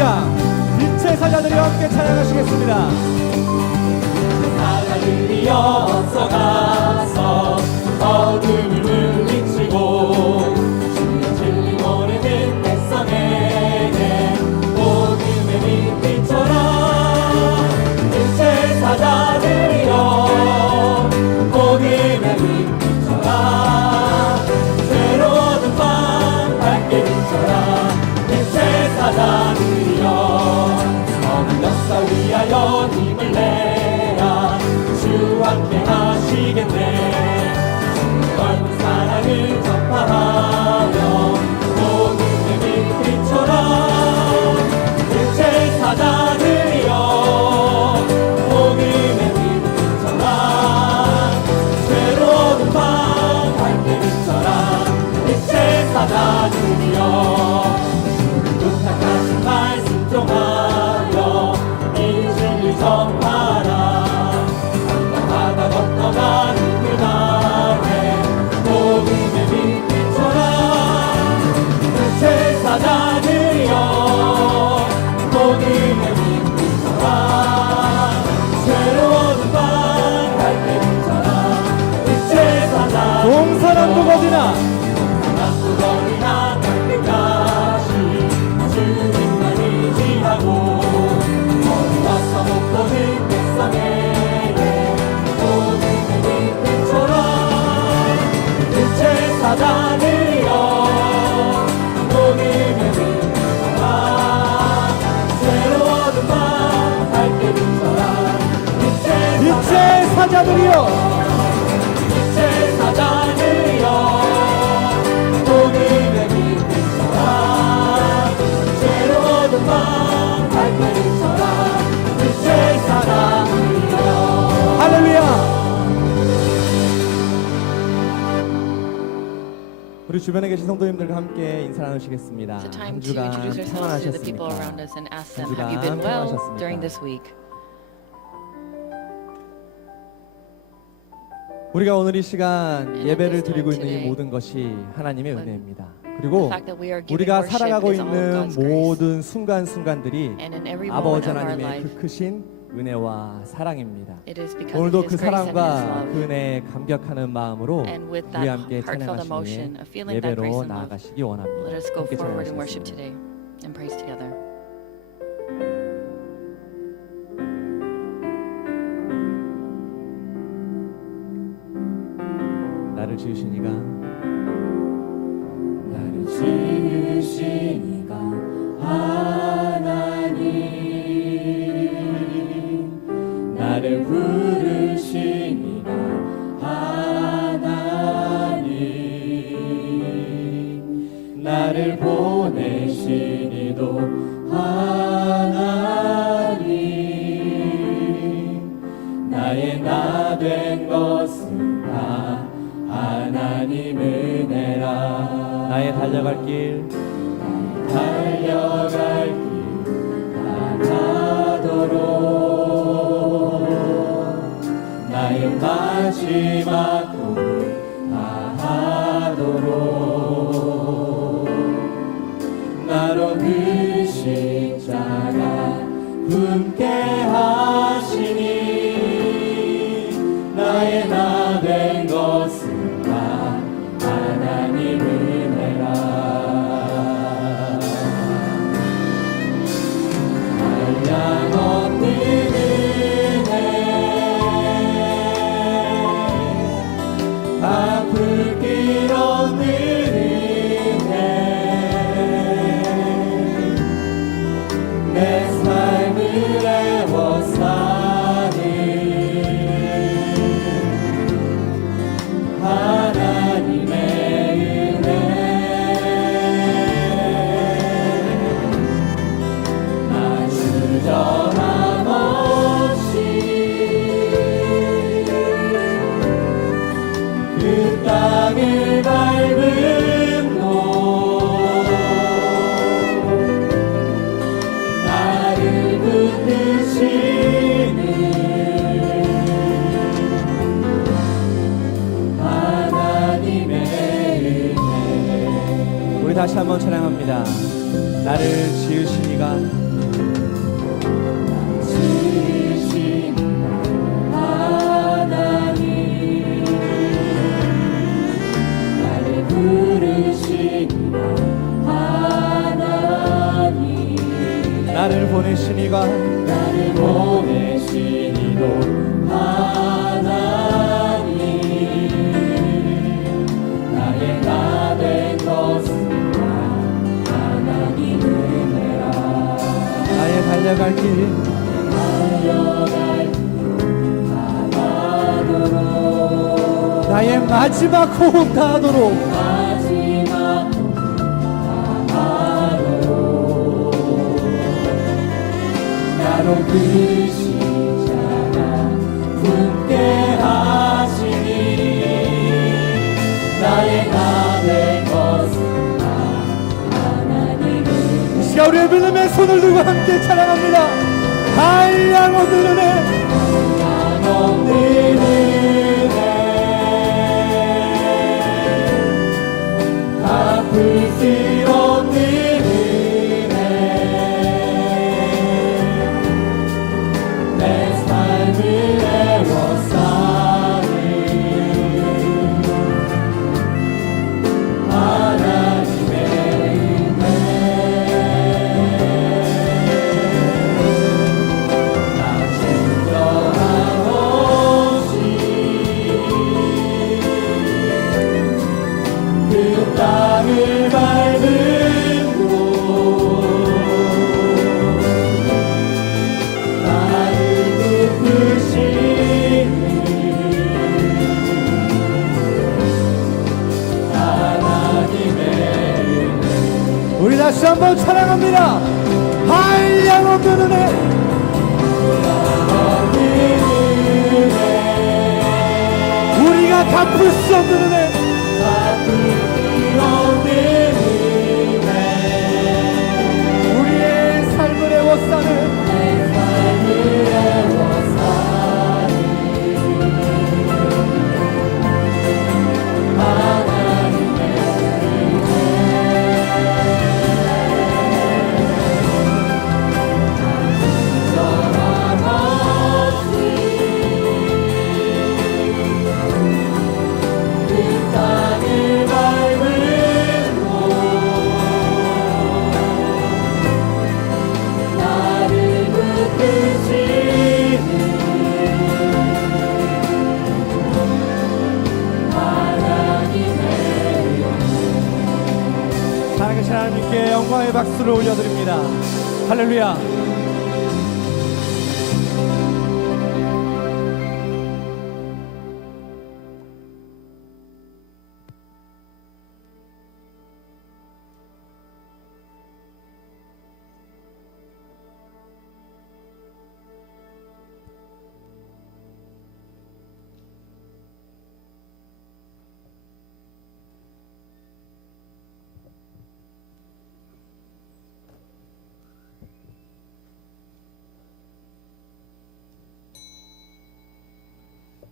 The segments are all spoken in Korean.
찬양합니다. 빛의 사자들이 함께 찬양하시겠습니다. 사자들이 앞서가서 어둠을 물리치고 주의 진리 모르는 백성에게 복음의 빛비춰라. 빛의 사자들이여 복음의 빛비춰라. 새로운 밤 밝게 비춰라. 빛의 사자들이여 선한 역사 위하여 힘을 내라. 주 함께 하시겠네. 주의 얼굴 사랑을 전파하며 복음의 빛 비춰라. 빛의 사자들이여 복음의 빛 비춰라. 새로운 밤 밝게 비춰라. 빛의 사자들이여 주를 부탁하신 말씀 종하여 이 진리 전파라. 바다 건너가 눈을 다해 복음의 빛 비춰라. 빛의 사자들이여 복음의 빛 비춰라. 새로운 밤 밝게 비춰라. 빛의 사자들이여 동서남북 어디나 남북 어디나 닿을 때까지 주님만 의지하고 어디 와서 못 보는 백성에게 복음의 빛 비춰라. 빛의 사자들이여 복음의 빛 비춰라. 새로운 밤 밝게 비춰라. 빛의 사자들이여 빛의 사자들이여 복음의 빛 비춰라. 새로운 밤 밝게 비춰라. 빛의 사자들이여. 할렐루야. 우리 주변에 계신 성도님들과 함께 인사 나누시겠습니다. It's a time 한 to 주간 introduce ourselves to the people around 평안하셨습니까? us and ask them, 한 have you 주간 been well 평안하셨습니까? during this week? 우리가 오늘 이 시간 And 예배를 at this 드리고 time 있는 이 today, 모든 것이 하나님의 when 은혜입니다. The 그리고 fact that we are giving 우리가 worship 살아가고 is all of 있는 God's grace. 모든 순간순간들이 And in every 아버지 moment of our 하나님의 life, 그 크신 은혜와 사랑입니다. it is because 오늘도 of 그 His grace and His 사랑과 love. 그 은혜에 감격하는 마음으로 And with 우리 that 함께 heartfelt emotion 찬양하시니 of feeling that grace 예배로 and love, 나아가시기 원합니다. let us go 함께 forward and worship 찬양하시겠습니다. today and praise together. 나를 지으시니가 나를 지으시니가 하나님 나를 부르시니가 하나님 나를 보내시니도 하나님 나의 나 된 것은 다 하나님 은혜라. 나의 달려갈 길 달려갈 길 다가도록 나의 마지막 꿈을 다하도록 나로 그 십자가 품게 하시니 나의 나 된 것은 다 하나님 은혜라. 한량없는 은혜 아플 길 없는 은혜 내 삶을 애워싸는 하나님의 은혜 나 주저함 없이 그 땅을 밟은 곳 나를 붙드시는 하나님의 은혜 우리 다시 한번 찬양합니다. 나를 지으시니가 나를 보내신 이가 나를 보내신 이도 하나님 나의 나 된 것은 다 하나님 은혜라 나의 달려갈 길 달려갈 다가도록 나의 마지막 호흡 다하도록 마지막 다하도록 나로 그 십자가 굳게 하시니 나의 나 된 것은 다 하나님을 이 시간 우리의 믿음의 손을 들고 함께 찬양합니다. 한량 없는 은혜 없는 은혜 갚을 수 없는 은혜 내 삶을 애워싸는 하나님의 은혜 나 진정한 그 땅을 밟은 곳 나를 붙드시는 하나님의 은혜 우리 다시 한번 찬양합니다. 한량 없는 은혜 없는 은혜 우리가 갚을 수 없는 은혜 갚을 수 없는 은혜 우리의 삶을 애워싸는 내 삶을 애워싸는 하나님의 진정한 없이 그 땅을 밟은 곳 나를 붙드시는 하나님의 살아계신 하나님께 영광의 박수를 올려드립니다. 할렐루야.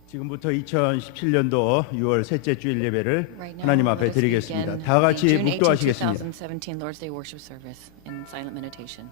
지금부터 2017년도 6월 셋째 주일 예배를 Right now, 하나님 let 앞에 us 드리겠습니다. begin 다 같이 the June 18, 묵도하시겠습니다. 2017 Lord's Day worship service in silent meditation.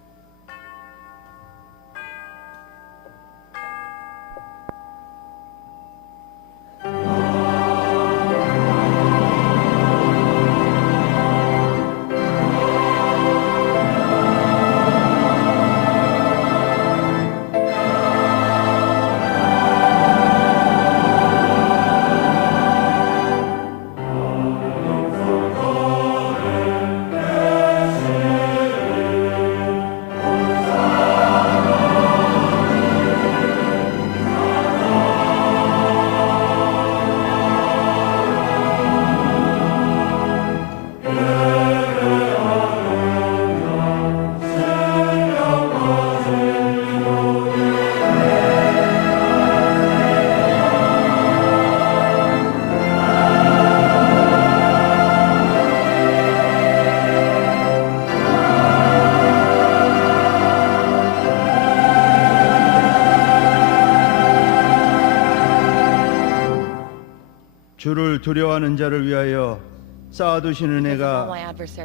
주를 두려워하는 자를 위하여 쌓아두신 은혜가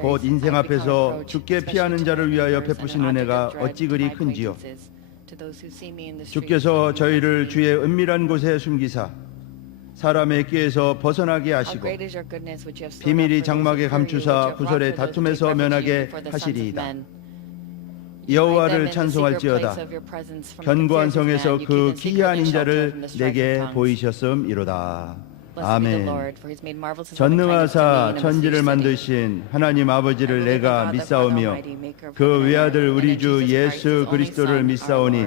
곧 인생 앞에서 죽게 피하는 자를 위하여 베푸신 은혜가 어찌 그리 큰지요. 주께서 저희를 주의 은밀한 곳에 숨기사 사람의 끼에서 벗어나게 하시고 비밀이 장막에 감추사 구설의 다툼에서 면하게 하시리이다. 여호와를 찬송할지어다. 견고한 성에서 그 기이한 인자를 내게 보이셨음이로다. 아멘. 전능하사 천지를 만드신 하나님 아버지를 내가 믿사오며 그 외아들 우리 주 예수 그리스도를 믿사오니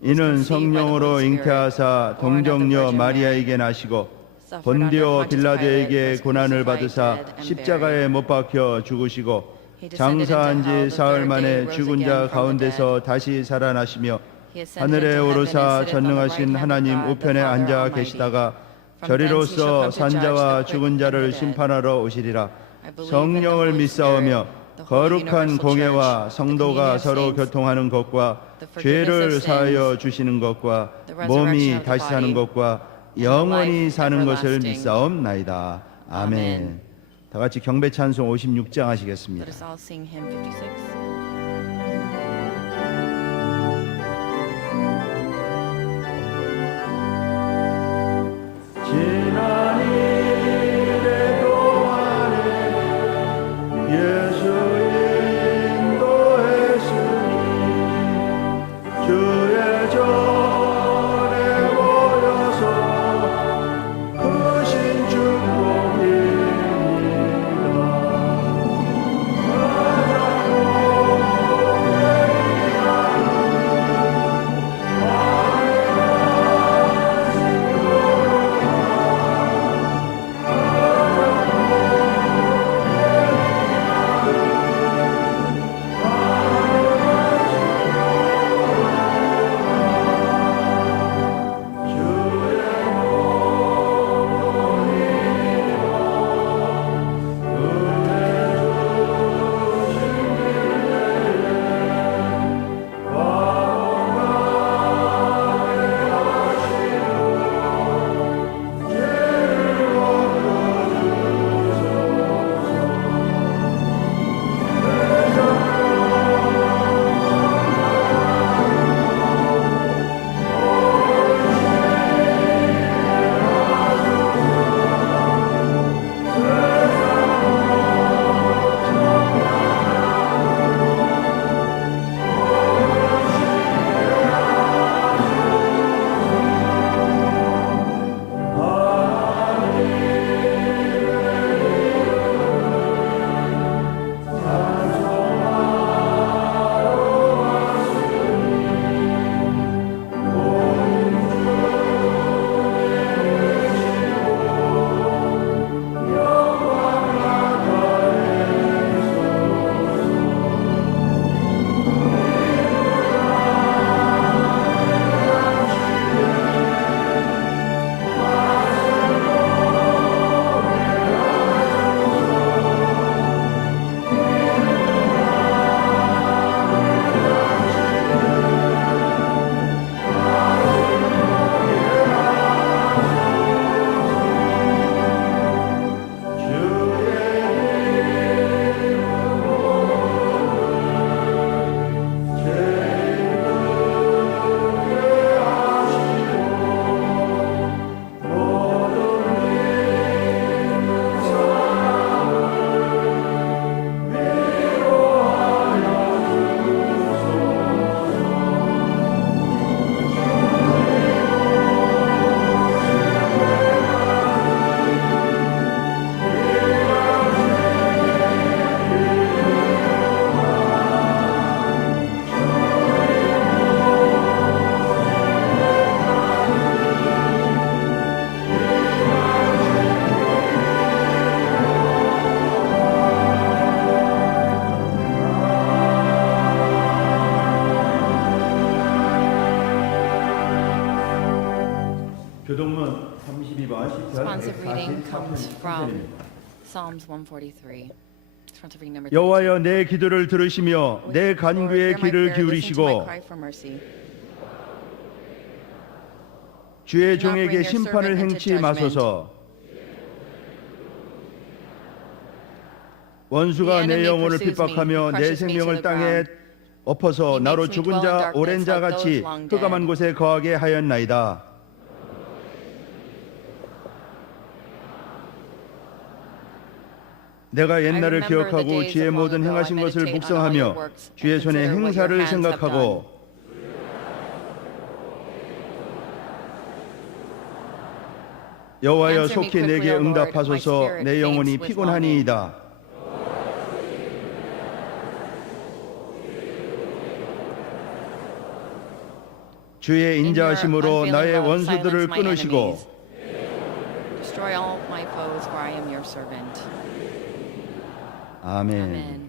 이는 성령으로 잉태하사 동정녀 마리아에게 나시고 본디오 빌라도에게 고난을 받으사 십자가에 못 박혀 죽으시고 장사한 지 사흘 만에 죽은 자 가운데서 다시 살아나시며 하늘에 오르사 전능하신 하나님 우편에 앉아 계시다가 저리로서 산자와 죽은 자를 심판하러 오시리라. 성령을 믿사오며 거룩한 공예와 성도가 서로 교통하는 것과 죄를 사하여 주시는 것과 몸이 다시 사는 것과 영원히 사는 것을 믿사옵나이다. 아멘. 다 같이 경배 찬송 56장 하시겠습니다. Let us all sing hymn 56. 지난 일의 동안에 예수 인도했으니 주의 전에 모여서 크신 교동문 32번 시편 Responsive reading 143편 comes from Psalms 143. Responsive reading number 32. 여호와여 내 기도를 들으시며 내 간구에 귀를 기울이시고 주의 종에게 심판을 행치 마소서. 원수가 내 영혼을 핍박하며 내 생명을 땅에 엎어서 나로 죽은 자 오랜 자 같이 흑암한 곳에 거하게 하였나이다. 내가 옛날을 I remember the 기억하고 days 주의 of long 모든 ago. I 행하신 것을 meditate on all your 묵상하며 works and 주의 손의 consider what your 행사를 hands have 생각하고 여호와여 Answer me 속히 quickly, 내게 O Lord. My 응답하소서. spirit 내 영혼이 faints with 피곤하니이다. 주의 In your 인자하심으로 unfailing 나의 love, 원수들을 silence my 끊으시고 enemies. Destroy all my foes, for I am your servant. 아멘. Amen.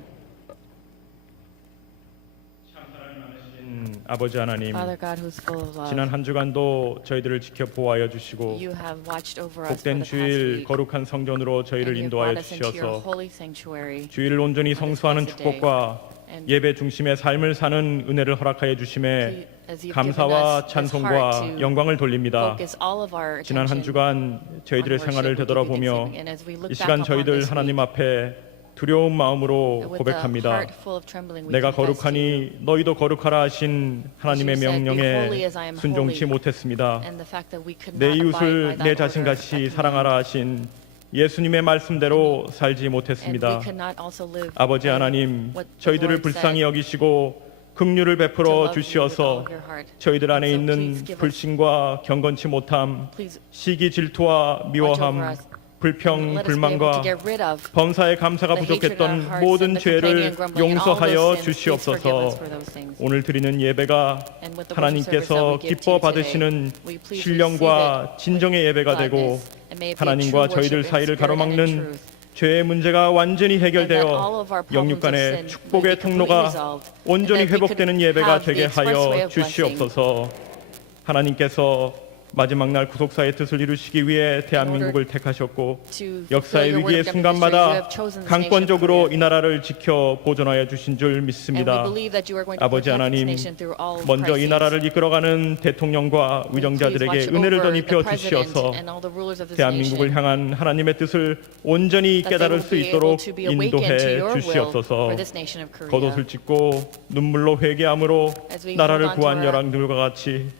아버지 하나님, Father God, who's full of love, 지난 한 주간도 저희들을 지켜 보호하여 주시고 you have watched over us for 복된 the past 주일 week, 거룩한 성전으로 저희를 and you 인도하여 brought us into your 주셔서 holy sanctuary. 주일을 온전히 성수하는 축복과 예배 중심의 삶을 사는 은혜를 허락하여 주심에 As you've given 감사와 us this heart 찬송과 to 영광을 돌립니다. focus all of our 지난 한 attention 주간 저희들의 on 생활을 worship, we give you 되돌아보며 thanksgiving. And as we look 이 back 시간 upon 저희들 this 하나님 week, 앞에 두려운 마음으로 with a 고백합니다. heart full of trembling, we 내가 confess to you. 거룩하니 너희도 거룩하라 하신 하나님의 As you said, "Be holy 명령에 as I am 순종치 holy." 못했습니다. And the fact that we could 내 not abide 이웃을 by 내 that 자신같이 order, 사랑하라 하신 예수님의 말씀대로 살지 and 못했습니다. we could not also live 아버지 by 하나님, what the 저희들을 Lord 불쌍히 said, 여기시고 긍휼을 to 베풀어 love you with all 주시어서 of your heart. 저희들 안에 And so 있는 please give us- 불신과 경건치 못함, Please 시기 질투와 미워함, watch over us. 불평, Let us be able to 불만과 get rid of 범사의 감사가 the hatred in our 부족했던 hearts 모든 and the complaining 죄를 and grumbling and all 용서하여 those sins. Please forgive 주시옵소서. us for those things. 오늘 드리는 예배가 And with the worship service that 하나님께서 we give 기뻐 to you 받으시는 today, we please 신령과 receive it 진정의 예배가 with 되고 gladness, and may it be a 하나님과 true 저희들 worship in 사이를 spirit and in 가로막는 truth. 죄의 문제가 완전히 And that 해결되어 all of our problems 영육 of 간의 sin may be 축복의 completely 통로가 resolved, and 온전히 that we could 회복되는 예배가 have 되게 the express way 하여 of blessing. 주시옵소서. 하나님께서 마지막 날 구속사의 뜻을 이루시기 위해 대한민국을 택하셨고 to 역사의 fulfill your 위기의 word of demonstration, you 순간마다 have chosen this nation of 강권적으로 Korea. 이 나라를 지켜 보존하여 주신 줄 And we 믿습니다. believe that you are going to 아버지 protect this 하나님, nation through all 먼저 이 crises. 나라를 이끌어가는 대통령과 위정자들에게 Please watch 은혜를 over 더 the 입혀 president 주시어서 and all the rulers of this 대한민국을 nation, 향한 하나님의 뜻을 온전히 that they 깨달을 will 수 be able 있도록 to be awakened to 인도해 your will 주시옵소서. for this nation of Korea. 겉옷을 찢고 눈물로 회개함으로 As we 나라를 hold on to 구한 our 여랑들과 같이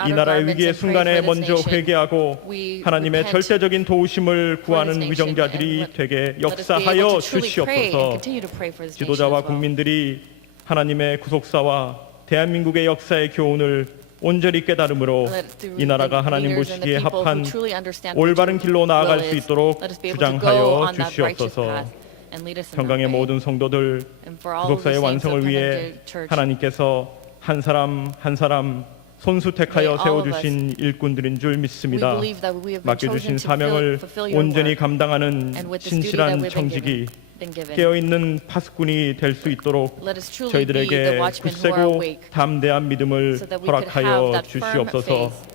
이 outer 나라의 garments 위기의 and pray 순간에 for this 먼저 nation, 회개하고 we 하나님의 repent 절대적인 도우심을 구하는 nation 위정자들이 and 되게 let us be able 역사하여 to truly pray and 주시옵소서. continue to pray for this nation 지도자와 as well. 국민들이 하나님의 구속사와 대한민국의 역사의 교훈을 온전히 깨달음으로 Let through 이 나라가 the 하나님 leaders and 보시기에 the people 합한 who truly understand 올바른 what 길로 your 나아갈 will 수 is, 있도록 let us be able to go 주장하여 on that righteous 주시옵소서. path and lead us in that 평강의 way. 모든 성도들 And for all of 구속사의 the saints of 완성을 위해 Penang Church, 하나님께서 한 사람 한 사람 손수 택하여 May all of 세워주신 일꾼들인 줄 we 믿습니다. believe that we have been 맡겨주신 chosen to 사명을 fulfill your 온전히 work, 감당하는 and with this duty that 신실한 we've 청직이 been given. 깨어있는 파수꾼이 될 수 있도록 Let us truly be the 저희들에게 watchmen who are 굳세고 awake, 담대한 믿음을 so that we could have 허락하여 that firm 주시옵소서. faith.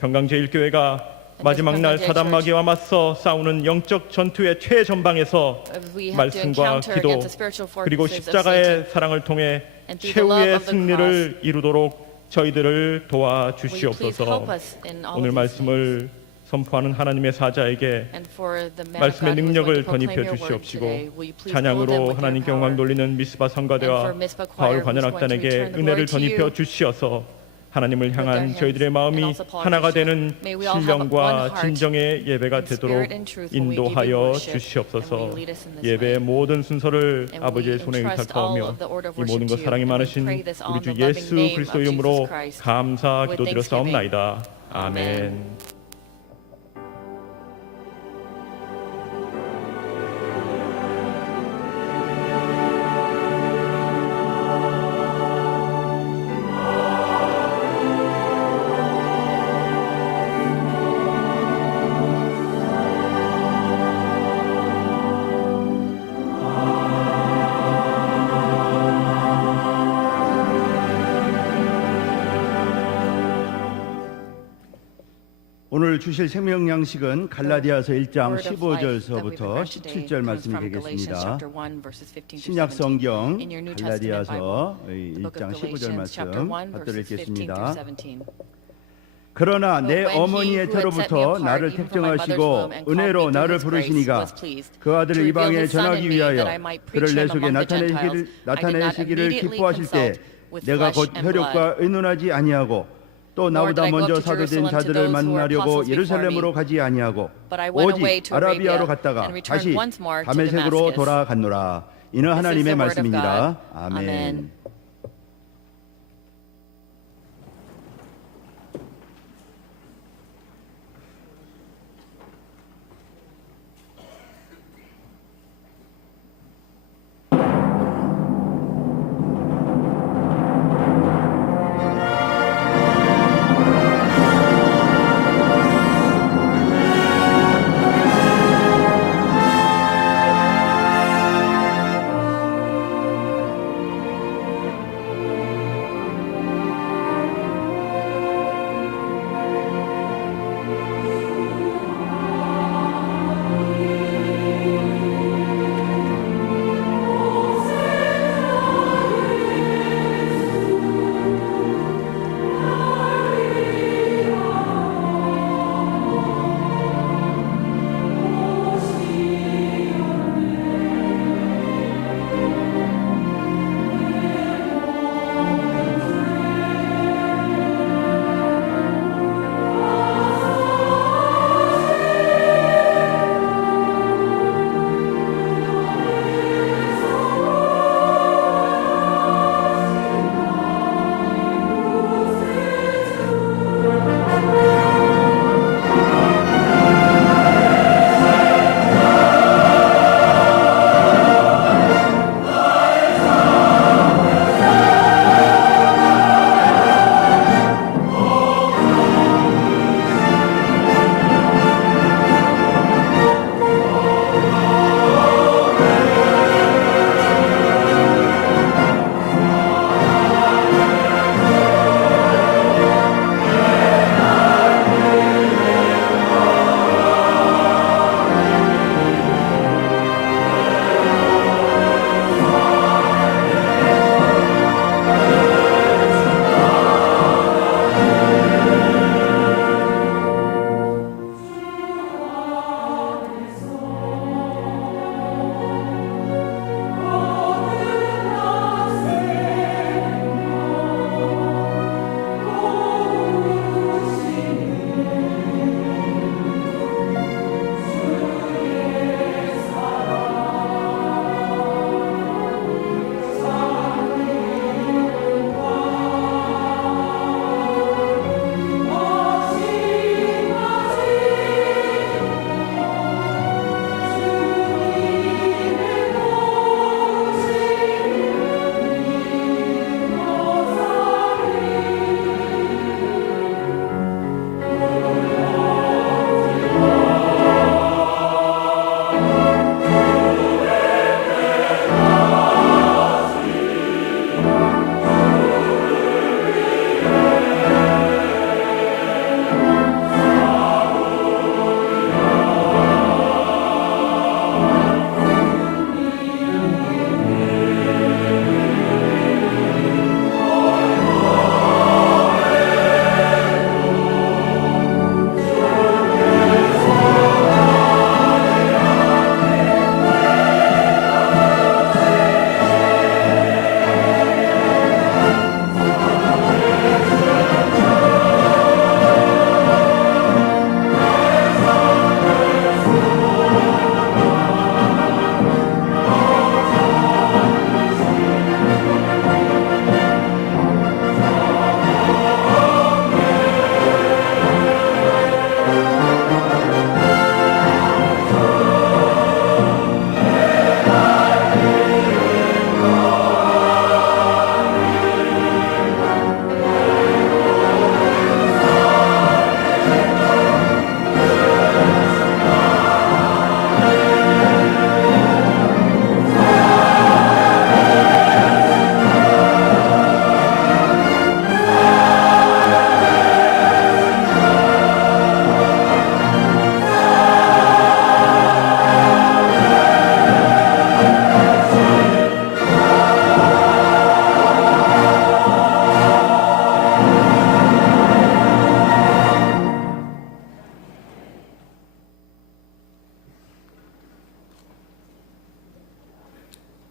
평강제일교회가 마지막 날 평강제일 사단 마귀와 맞서 싸우는 영적 전투의 최전방에서 As we have to 말씀과 encounter 기도 against the spiritual 그리고 forces of 십자가의 Satan, 사랑을 통해 and through the love 최후의 of the 승리를 이루도록 저희들을 will you please help 도와주시옵소서. us in all 오늘 of these things? 말씀을 선포하는 하나님의 사자에게 And for the man of 말씀의 God who is going 능력을 to 더 proclaim 입혀 your word 주시옵시고 today, will you please fill them 찬양으로 with your 하나님께 power? 영광 돌리는 미스바 And 성가대와 for Mitzvah 바울 choir, who's going to 관현악단에게 return the 은혜를 glory 더 to 입혀 you, 주시어서 하나님을 with their 향한 hands 저희들의 and 마음이 also politicians. 하나가 되는 May we all have one 신령과 heart 진정의 예배가 in 되도록 spirit and truth when we give you 인도하여 worship, and will 주시옵소서. you lead us in this 예배의 way? 모든 순서를 And we 아버지의 손에 entrust all 위탁하오며 of the order of 이 모든 것 worship to you, 사랑이 and we 많으신 pray this all 우리 in 주 the loving 예수 name 그리스도 of 이름으로 Jesus Christ. 감사 With 기도드렸사옵나이다. Amen. 아멘. 오늘 주실 생명 양식은 갈라디아서 1장 Word of life that we 15절서부터 prepare today 17절 comes 말씀이 from Galatians 되겠습니다. chapter 1 verses 15 through 신약 17. 성경 In your New Testament 갈라디아서 Bible, the book 1장 of 15절 Galatians chapter 말씀 1 받들어 verses 15 through 읽겠습니다. 17. 그러나 But 내 when he 어머니의 who had set me 태로부터 apart 나를 even from my mother's 택정하시고 womb and called 은혜로 me through 나를 his grace 부르시니가 was pleased 그 아들을 to reveal 이방에 his son 전하기 in me that I 위하여 might 그를 preach 내 him 속에 among the Gentiles. I did not 나타내시기를 immediately 기뻐하실 때 consult with 내가 곧 flesh and blood. 혈육과 의논하지 아니하고 또 Nor did 나보다 I go up 먼저 to 사도된 Jerusalem to 자들을 those who were 만나려고 apostles before 예루살렘으로 me. 가지 아니하고 But I went away 오직 to Arabia 아라비아로 갔다가 and returned 다시 once more to 다메섹으로 Damascus. 돌아갔노라. 이는 This is 하나님의 the word of 말씀이니라. God. 아멘. Amen.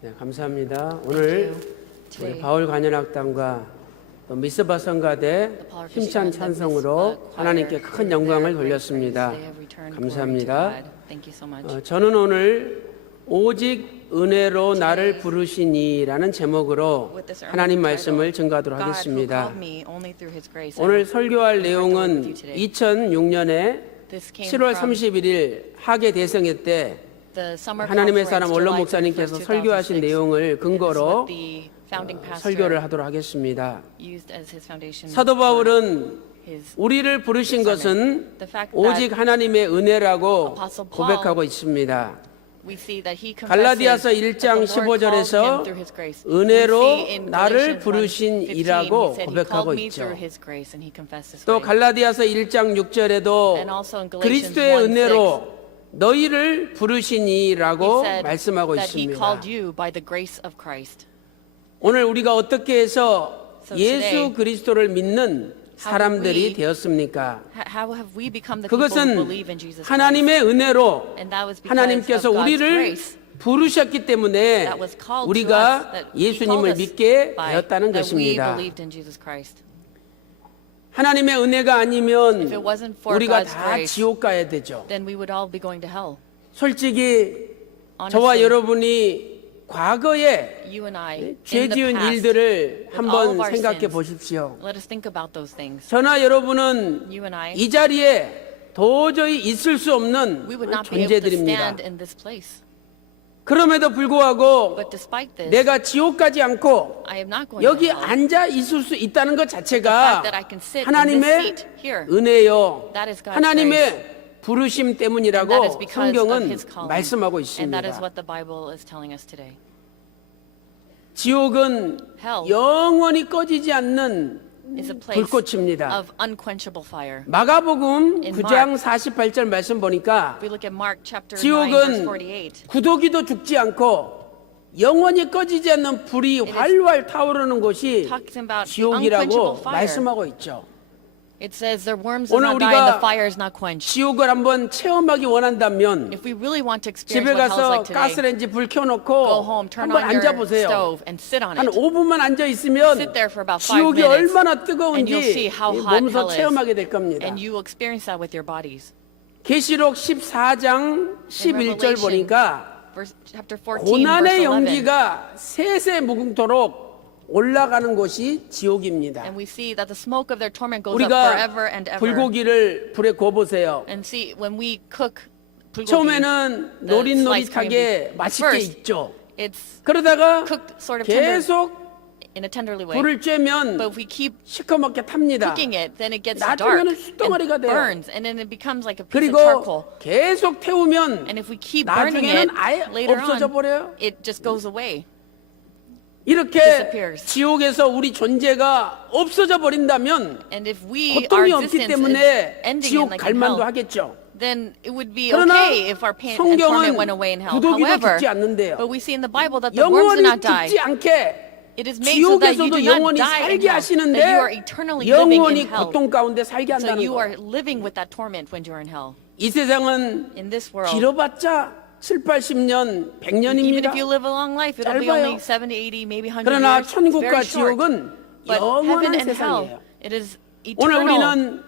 네, 감사합니다. 오늘 우리 바울 관현악단과 또 또 미스바 성가대 힘찬 찬송으로 하나님께 큰 영광을 돌렸습니다. 감사합니다. 저는 오늘 오직 은혜로 나를 부르시니라는 제목으로 하나님 말씀을 증거하도록 하겠습니다. 오늘 설교할 내용은 2006년에 7월 31일 하계 대성회 때 하나님의 사람 원로 목사님께서 설교하신 내용을 근거로 설교를 하도록 하겠습니다. 사도 바울은 우리를 부르신 것은 오직 하나님의 은혜라고 고백하고 있습니다. 갈라디아서 1장 15절에서 은혜로 나를 부르신이라고 고백하고 있죠. 또 갈라디아서 1장 6절에도 그리스도의 은혜로 너희를 부르시니라고 말씀하고 있습니다. 오늘 우리가 어떻게 해서 예수 그리스도를 믿는 사람들이 되었습니까? 그것은 하나님의 은혜로 하나님께서 우리를 부르셨기 때문에 우리가 예수님을 믿게 되었다는 것입니다. 하나님의 은혜가 아니면 우리가 다 지옥 가야 되죠. 솔직히 저와 여러분이 과거에 죄 지은 일들을 한번 생각해 보십시오. 저나 여러분은 이 자리에 도저히 있을 수 없는 존재들입니다. 그럼에도 불구하고 내가 지옥 가지 않고 여기 앉아 있을 수 있다는 것 자체가 하나님의 은혜요, 하나님의 부르심 때문이라고 성경은 말씀하고 있습니다. 지옥은 영원히 꺼지지 않는 불꽃입니다. 마가복음 9장 48절 말씀 보니까 지옥은 구더기도 죽지 않고 영원히 꺼지지 않는 불이 활활 타오르는 곳이 지옥이라고 말씀하고 있죠. It says their worms will 오늘 not die and the 우리가 fire is not quenched. 지옥을 한번 체험하기 원한다면 If we really want to 집에 experience what hell's 가서 like today, 가스레인지 불 go 켜놓고 home, turn 한번 on your 앉아보세요. stove and sit on 한 it. 5분만 앉아 있으면 Sit there for about 5 지옥이 minutes 얼마나 and you'll 뜨거운지 see how hot 몸소 hell is. 체험하게 될 겁니다. And you will experience that with your bodies. 계시록 14장 11절 보니까 Chapter 14, verse 고난의 11. 연기가 세세 무궁토록 올라가는 곳이 지옥입니다. And we see that the smoke of their torment goes up 우리가 forever and ever. 불고기를 불에 구워보세요. And see, when we cook bulgogi, 처음에는 the sliced green 노릇노릇하게 beef, 맛있게 first, 익죠. it's 그러다가 cooked sort of tender 계속 in a tenderly way. 불을 쬐면 But if we keep 시커멓게 탑니다. cooking it, then it gets 나중에는 dark 숯덩어리가 and 돼요. burns, and then it becomes like a piece of charcoal. 그리고 계속 태우면 And if we keep burning 나중에는 it, 아예 later 없어져 on, 버려요. it just goes away. 이렇게 disappears. 지옥에서 우리 존재가 없어져 버린다면 And if we, our 고통이 없기 existence is 때문에 ending in 지옥 like 갈 in 만도 hell, 하겠죠. then it would be 그러나 okay if our pain and 성경은 torment went away in hell. 구더기도 However, 죽지 않는데요. but we see in the Bible that the worms 영원히 do not die. 죽지 않게 It is made so that you 지옥에서도 do not 영원히 die in 살게 hell, 하시는데 that you are eternally living 영원히 in hell. 고통 가운데 살게 So 한다는 you are 거예요. living with that torment when you're in hell. 이 세상은 In this world, 길어봤자 7, 80년, even 100년입니다. if you live a long life, it'll be 짧아요. only 70, 80, maybe 100 그러나 years. It's 천국과 very short. 지옥은 But 영원한 heaven and hell, 세상이에요. it is 오늘 eternal. 우리는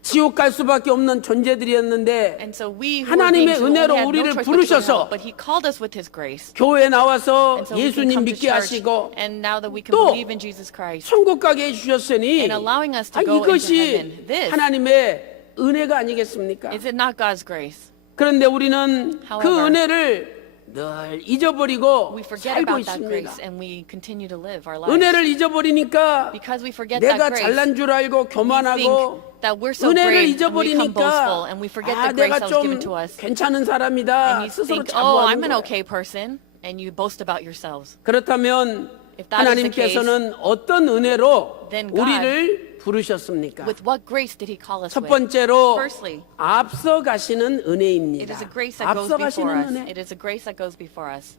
지옥 갈 수밖에 없는 존재들이었는데 And so we who were 하나님의 beings who only 은혜로 had no 우리를 choice but to go to hell, 부르셔서 but He called us with His grace. 교회에 나와서 And so we can 예수님 come to 믿게 church, 하시고 and now that we can 또 believe in Jesus Christ, 천국 가게 해주셨으니 and allowing us to go into 이것이 heaven. This, 하나님의 은혜가 아니겠습니까? is it not God's grace? 그런데 우리는 그 However, 은혜를 늘 잊어버리고 We forget 살고 about that 있습니다. grace and we continue to live our lives. 은혜를 잊어버리니까 Because we forget that 내가 grace, 잘난 줄 알고 we think 교만하고 that we're so 은혜를 great and we become boastful 잊어버리니까 and we forget 아 the grace 내가 that was given 좀 to us. 괜찮은 And 사람이다 you 스스로 think, oh, I'm 자부하는 an 거예요. okay person, and you boast about yourselves. 그렇다면 If that is the case, 하나님께서는 어떤 은혜로 then God, 우리를 부르셨습니까? With what grace did He call us 첫 with? 번째로 Firstly, 앞서 가시는 it 은혜입니다. is a grace that goes 앞서 before 가시는 us. 은혜. It is a grace that goes before us.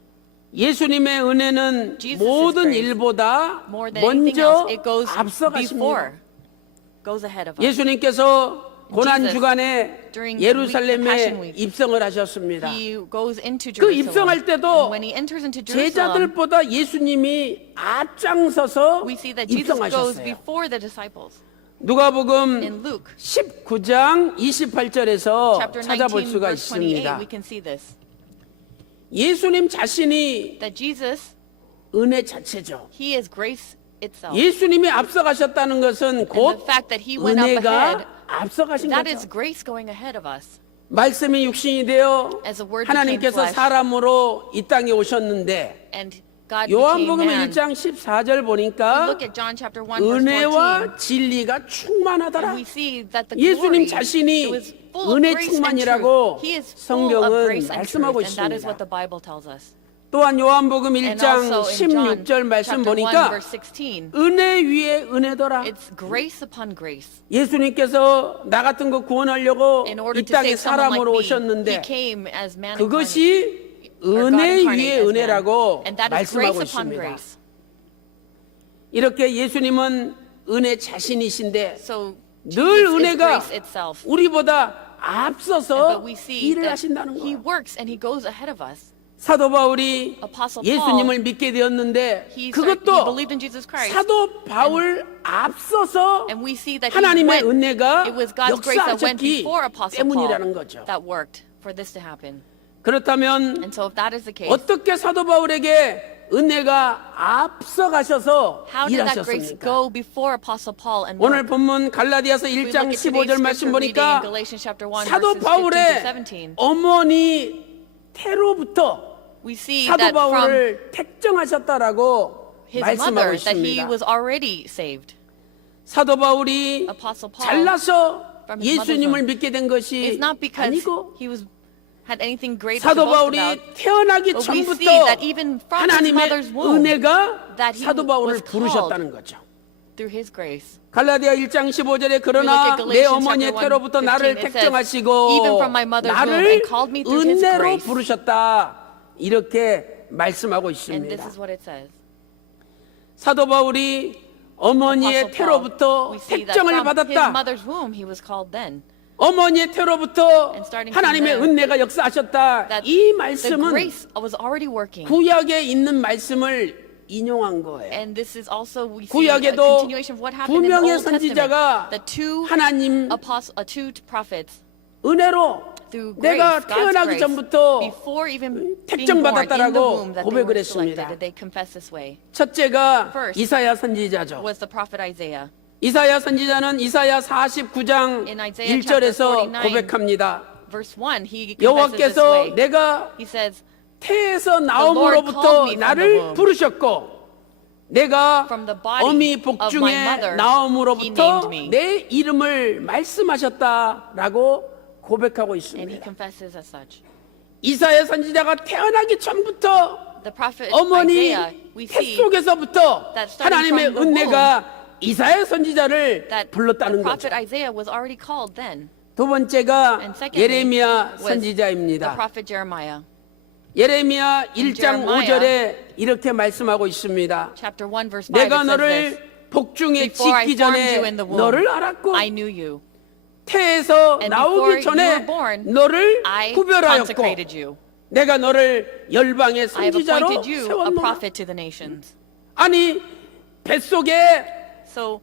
예수님의 은혜는 Jesus' 모든 grace, 일보다 More than anything 먼저 else, it goes 앞서 before, 가십니다. goes ahead of us. 예수님께서 고난 Jesus, 주간에 during the Passion 예루살렘에 Week, 입성을 하셨습니다. he goes into 그 Jerusalem. 입성할 때도 And when he enters into Jerusalem, 제자들보다 예수님이 앞장서서 we see that Jesus goes 입성하셨어요. before the disciples. 누가복음 In Luke 19장 28절에서 chapter 찾아볼 19, 수가 verse 28, 있습니다. we can see this. 예수님 자신이 That Jesus, 은혜 자체죠. he is grace itself. 예수님이 앞서가셨다는 것은 And the 곧 fact that he went up ahead, 은혜가 앞서가신 that is 거죠. grace going ahead of us. 말씀이 육신이 되어 As the word 하나님께서 became flesh. 사람으로 이 땅에 오셨는데 And God became 요한복음 man. 1장 14절 We 보니까 look at John chapter 1 verse 14. 은혜와 진리가 충만하더라. And we see that the 예수님 glory, 자신이 it was full of 은혜 grace and 충만이라고 truth. He is full of 성경은 grace and 말씀하고 truth, and that is 있습니다. what the Bible tells us. 또한 요한복음 And 1장 also in John 16절 말씀 chapter 1 보니까 verse 16, 은혜 위에 은혜더라. it's grace upon grace. 예수님께서 나 같은 거 구원하려고 In order 이 to 땅에 save someone like 사람으로 me, 오셨는데 he came as man incarnate, 그것이 or God 은혜 incarnate 위에 as man. 은혜라고 And that is grace 말씀하고 upon 있습니다. grace. 이렇게 예수님은 은혜 자신이신데 So 늘 Jesus is 은혜가 grace itself. 우리보다 앞서서 But we see 일을 that 하신다는 he 거예요. works and he goes ahead of us. 사도 바울이 Apostle 예수님을 믿게 되었는데 He 그것도 believed in Jesus Christ. 사도 바울 앞서서 And we see that 하나님의 he went, 은혜가 it was God's grace that went 역사하셨기 before Apostle 때문이라는 Paul 거죠. that worked for this to happen. 그렇다면 And so if that is the case, 어떻게 사도 바울에게 은혜가 앞서가셔서 how did that grace 일하셨습니까? go before Apostle Paul and 오늘 work? 본문 갈라디아서 We 1장 look at 15절 today's 말씀 scripture reading in 보니까 Galatians chapter 1 사도 verses 15 to 바울의 17. 어머니 테로부터 We see 사도 that from 바울을 택정하셨다라고 his 말씀하고 mother that he 있습니다. was already saved. 사도 바울이 Apostle Paul 잘나서 from his mother's 예수님을 womb. 믿게 된 것이 It's not because 아니고 he had anything great to 사도 boast 바울이 about. 태어나기 But we 전부터 see that even from his 하나님의 mother's womb, 은혜가 that he 사도 바울을 was called 부르셨다는 거죠. through his grace. 갈라디아 1장 15절에 We look 그러나 at 내 Galatians 어머니의 chapter 1, 태로부터 15, 나를 it says, 택정하시고 "Even from my mother's womb, 나를 and called me through his 은혜로 grace." 부르셨다 이렇게 말씀하고 And 있습니다. this is what it says. 사도 바울이 어머니의 Apostle Paul, 태로부터 we see that 택정을 from his 받았다. mother's womb he was called then. 어머니의 태로부터 And starting from 하나님의 there, 은혜가 역사하셨다. That 이 the 말씀은 grace was already working. 구약에 있는 말씀을 인용한 거예요. And this is also we see a 구약에도 continuation of what 두 happened in the 명의 Old Testament. 선지자가 The two 하나님 two prophets 은혜로 through 내가 grace, God's 태어나기 grace, 전부터 before even being born in the 택정받았다라고 womb that they 고백을 were selected, 했습니다. that they confess this way. 첫째가 First 이사야 선지자죠. Was the prophet Isaiah. 이사야 선지자는 이사야 49장 In Isaiah 1절에서 chapter 49, 고백합니다. Verse 1, he confesses this 여호와께서 way. 내가 He says, 태에서 called 나옴으로부터 me from the 나를 womb. 부르셨고 내가 From the body 어미 of 복중에 my mother, he 나옴으로부터 named me. 내 이름을 말씀하셨다라고 고백하고 and he 있습니다. confesses as such. 이사야 선지자가 태어나기 전부터 The prophet 어머니 Isaiah, we 태 see 속에서부터 that starting 하나님의 from the 은혜가 이사야 선지자를 that the 불렀다는 prophet 거죠. Isaiah was already called then. 두 번째가 And secondly, 예레미야 was 선지자입니다. The prophet Jeremiah. 예레미야 1장 Jeremiah, 5절에 이렇게 말씀하고 있습니다. Chapter 1 verse 5 내가 it says 너를 this. 복중에 Before I 짓기 formed you 전에 in the womb, 너를 알았고 I knew you. 태에서 And 나오기 before 전에 you were born, 너를 I 구별하였고 consecrated you. 내가 너를 열방의 I have 선지자로 appointed you a 세웠노라. prophet to the nations. 아니 뱃속에 So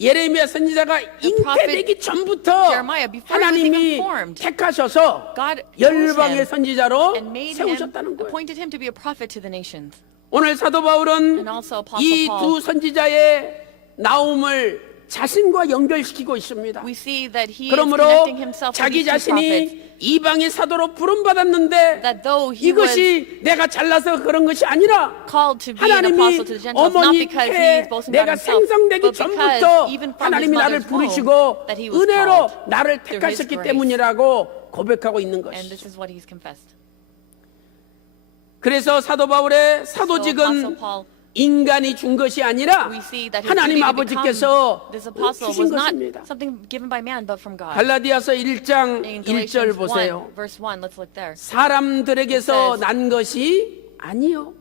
예레미야 선지자가 잉태되기 전부터 Jeremiah, before he was 하나님이 even formed, 택하셔서 God chose 열방의 him 선지자로 and made 세우셨다는 him, 거예요. appointed him to be a prophet to the nations. 오늘 사도 바울은 And also Apostle 이 Paul. 두 선지자의 나옴을 자신과 연결시키고 있습니다. We see that he is 그러므로 connecting himself to 자기 these two prophets. 자신이 이방의 사도로 부름받았는데 That though he was 이것이 내가 잘나서 그런 것이 아니라 called to be an 하나님이 apostle to the Gentiles, not 어머니 because he 태에 is boasting about 내가 himself, 생성되기 but because 전부터 even from his 하나님이 나를 mother's womb, 부르시고 that he was 은혜로 called 나를 through his 택하셨기 grace. 때문이라고 고백하고 있는 And 것이죠. this is what he's confessed. 그래서 사도 바울의 So 사도직은 Apostle Paul, 인간이 준 것이 아니라 we see that his 하나님 duty to 아버지께서 become this apostle 주신 was not 것입니다. something given by man, but from God. 갈라디아서 1장 In 1절 Galatians 보세요. 1, verse 1, let's look there. 사람들에게서 It says, 난 것이 아니요.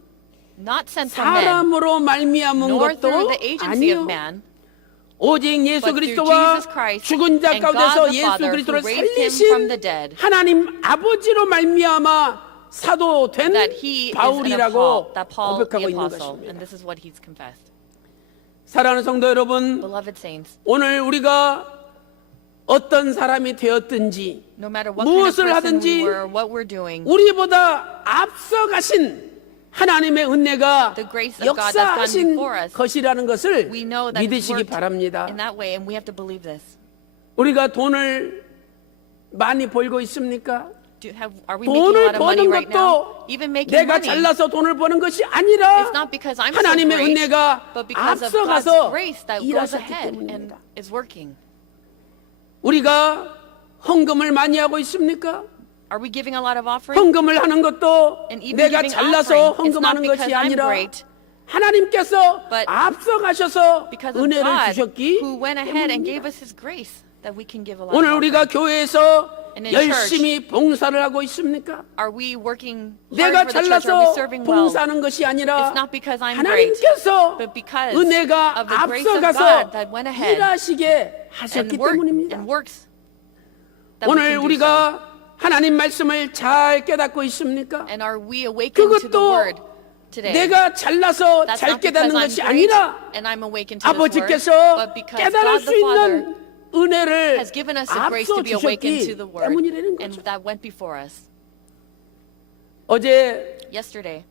Not sent from men, 사람으로 말미암은 nor through 것도 the agency 아니요. of man, 오직 예수 But through 그리스도와 Jesus Christ 죽은 자 and God 가운데서 the 예수 Father 그리스도를 who raised him from the 살리신 dead, 하나님 아버지로 말미암아 사도 된 that he is an 바울이라고 apostle, that Paul the 고백하고 있는 apostle, and 것입니다. this is what he's confessed. 사랑하는 성도 여러분, Beloved saints, 오늘 우리가 어떤 사람이 되었든지 no matter what kind of 무엇을 person 하든지 we were, what we're doing, 우리보다 앞서가신 하나님의 은혜가 The grace of God that's gone 역사하신 before us, 것이라는 것을 we know that it's 믿으시기 worked 바랍니다. in that way, and we have to believe this. 우리가 돈을 많이 벌고 있습니까? Are we making a 돈을 lot of money 버는 right now? 것도 Even making 내가 money, 잘나서 돈을 버는 것이 아니라 it's not because I'm so 하나님의 great, 은혜가 but because of God's 앞서가서 grace that goes 일하셨기 ahead and 때문입니다. is working. 우리가 헌금을 많이 하고 있습니까? Are we giving a lot of offering? 헌금을 하는 것도 And even 내가 giving 잘나서 offering, it's not 헌금하는 because 것이 I'm 아니라 great, 하나님께서 but 앞서가셔서 because of 은혜를 God 주셨기 who went ahead and gave 때문입니다. us His grace that we can give a lot 오늘 of 우리가 offering. 교회에서 And in 열심히 봉사를 하고 있습니까? Are we working 내가 hard for the church? Are we 잘나서 serving well? 봉사하는 것이 아니라 It's not because I'm great, 하나님께서 but because 은혜가 of the grace of 앞서가서 God that went ahead 일하시게 하셨기 때문입니다. and works that we 오늘 can do so. 우리가 하나님 말씀을 잘 깨닫고 있습니까? And are we awakened to the 그것도 word today? 내가 잘나서 That's 잘 not because 깨닫는 I'm 것이 great 아니라 and I'm awakened to this word, 아버지께서 but because 깨달을 God 수 the Father 있는 은혜를 has given us the grace to 앞서 be awakened to 주셨기 the word, 때문이라는 and 거죠. that went before us. 어제 Yesterday,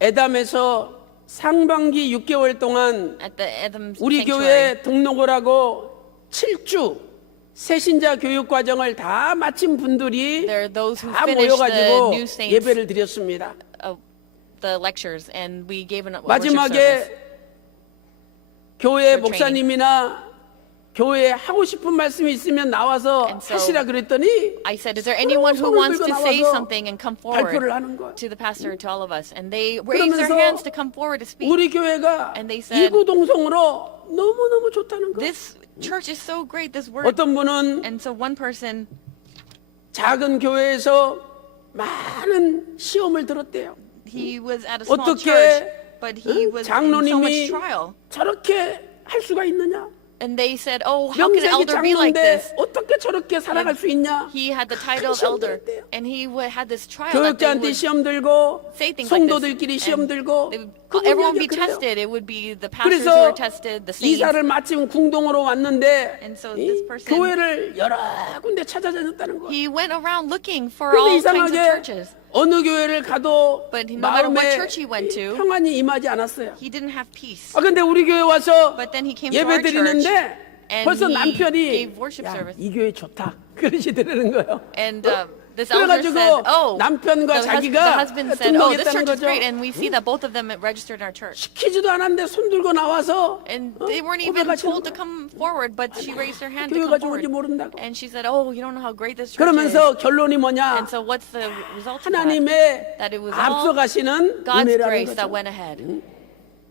에담에서 상반기 6개월 동안 at the Edom 우리 Sanctuary, 교회에 등록을 하고 7주 새신자 교육 과정을 다 마친 분들이 there are those who 다 finished the 모여가지고 new saints 예배를 드렸습니다. the lectures, and we gave a worship service. 마지막에 교회 for 목사님이나 교회에 하고 싶은 말씀이 있으면 나와서 And so 하시라 그랬더니 I said, is there anyone who 손을 wants 들고 to say 나와서 something and come forward 발표를 하는 거야. to the pastor, to all of us? And they raised their 그러면서 hands to come forward to speak. 우리 교회가 And they said, 이구동성으로 너무너무 좋다는 거야. This church is so great, this word. 어떤 분은 And so one person, 작은 교회에서 많은 시험을 들었대요. he was at a small 어떻게 church, but he was in so 장로님이 much trial. 저렇게 할 수가 있느냐? And they said, oh, how can an 명색이 elder be like this? 장로인데 어떻게 저렇게 살아갈 수 있냐? He had the title of 시험 elder, 들었대요. and he had this trial that they 교육자한테 would 시험 들고 say things like this. 성도들끼리 시험 And 들고 they would- 그분이 everyone would be 그래요. tested. It would be the pastors who 그래서 were tested, the saints. 이사를 마침 궁동으로 왔는데 And so 이 this person- 교회를 여러 군데 찾아다녔다는 거야. He went around looking for 그런데 all kinds of 이상하게 churches. 어느 교회를 가도 But no matter what 마음에 church he went to, 평안이 임하지 않았어요. He didn't have peace. 근데 우리 교회 와서 But then he came to our 예배 드리는데 church, and 벌써 he 남편이 gave worship 야, service. 이 교회 좋다 그러시더라는 거예요. And this elder 그래가지고 said, oh, 남편과 the 자기가 husband said, oh, this 등록했다는 church is 거죠. great. And we see that both of them registered in our church. 시키지도 않았는데 손 들고 나와서 And they weren't even 고백하시는 told to 거예요. come forward, but she raised her hand to 교회가 come 좋은지 forward. 모른다고. And she said, oh, you don't know how great this church is. 그러면서 결론이 뭐냐? And so what's the result of that? 하나님의 That it was all 앞서가시는 God's 은혜라는 grace that 거죠. went ahead.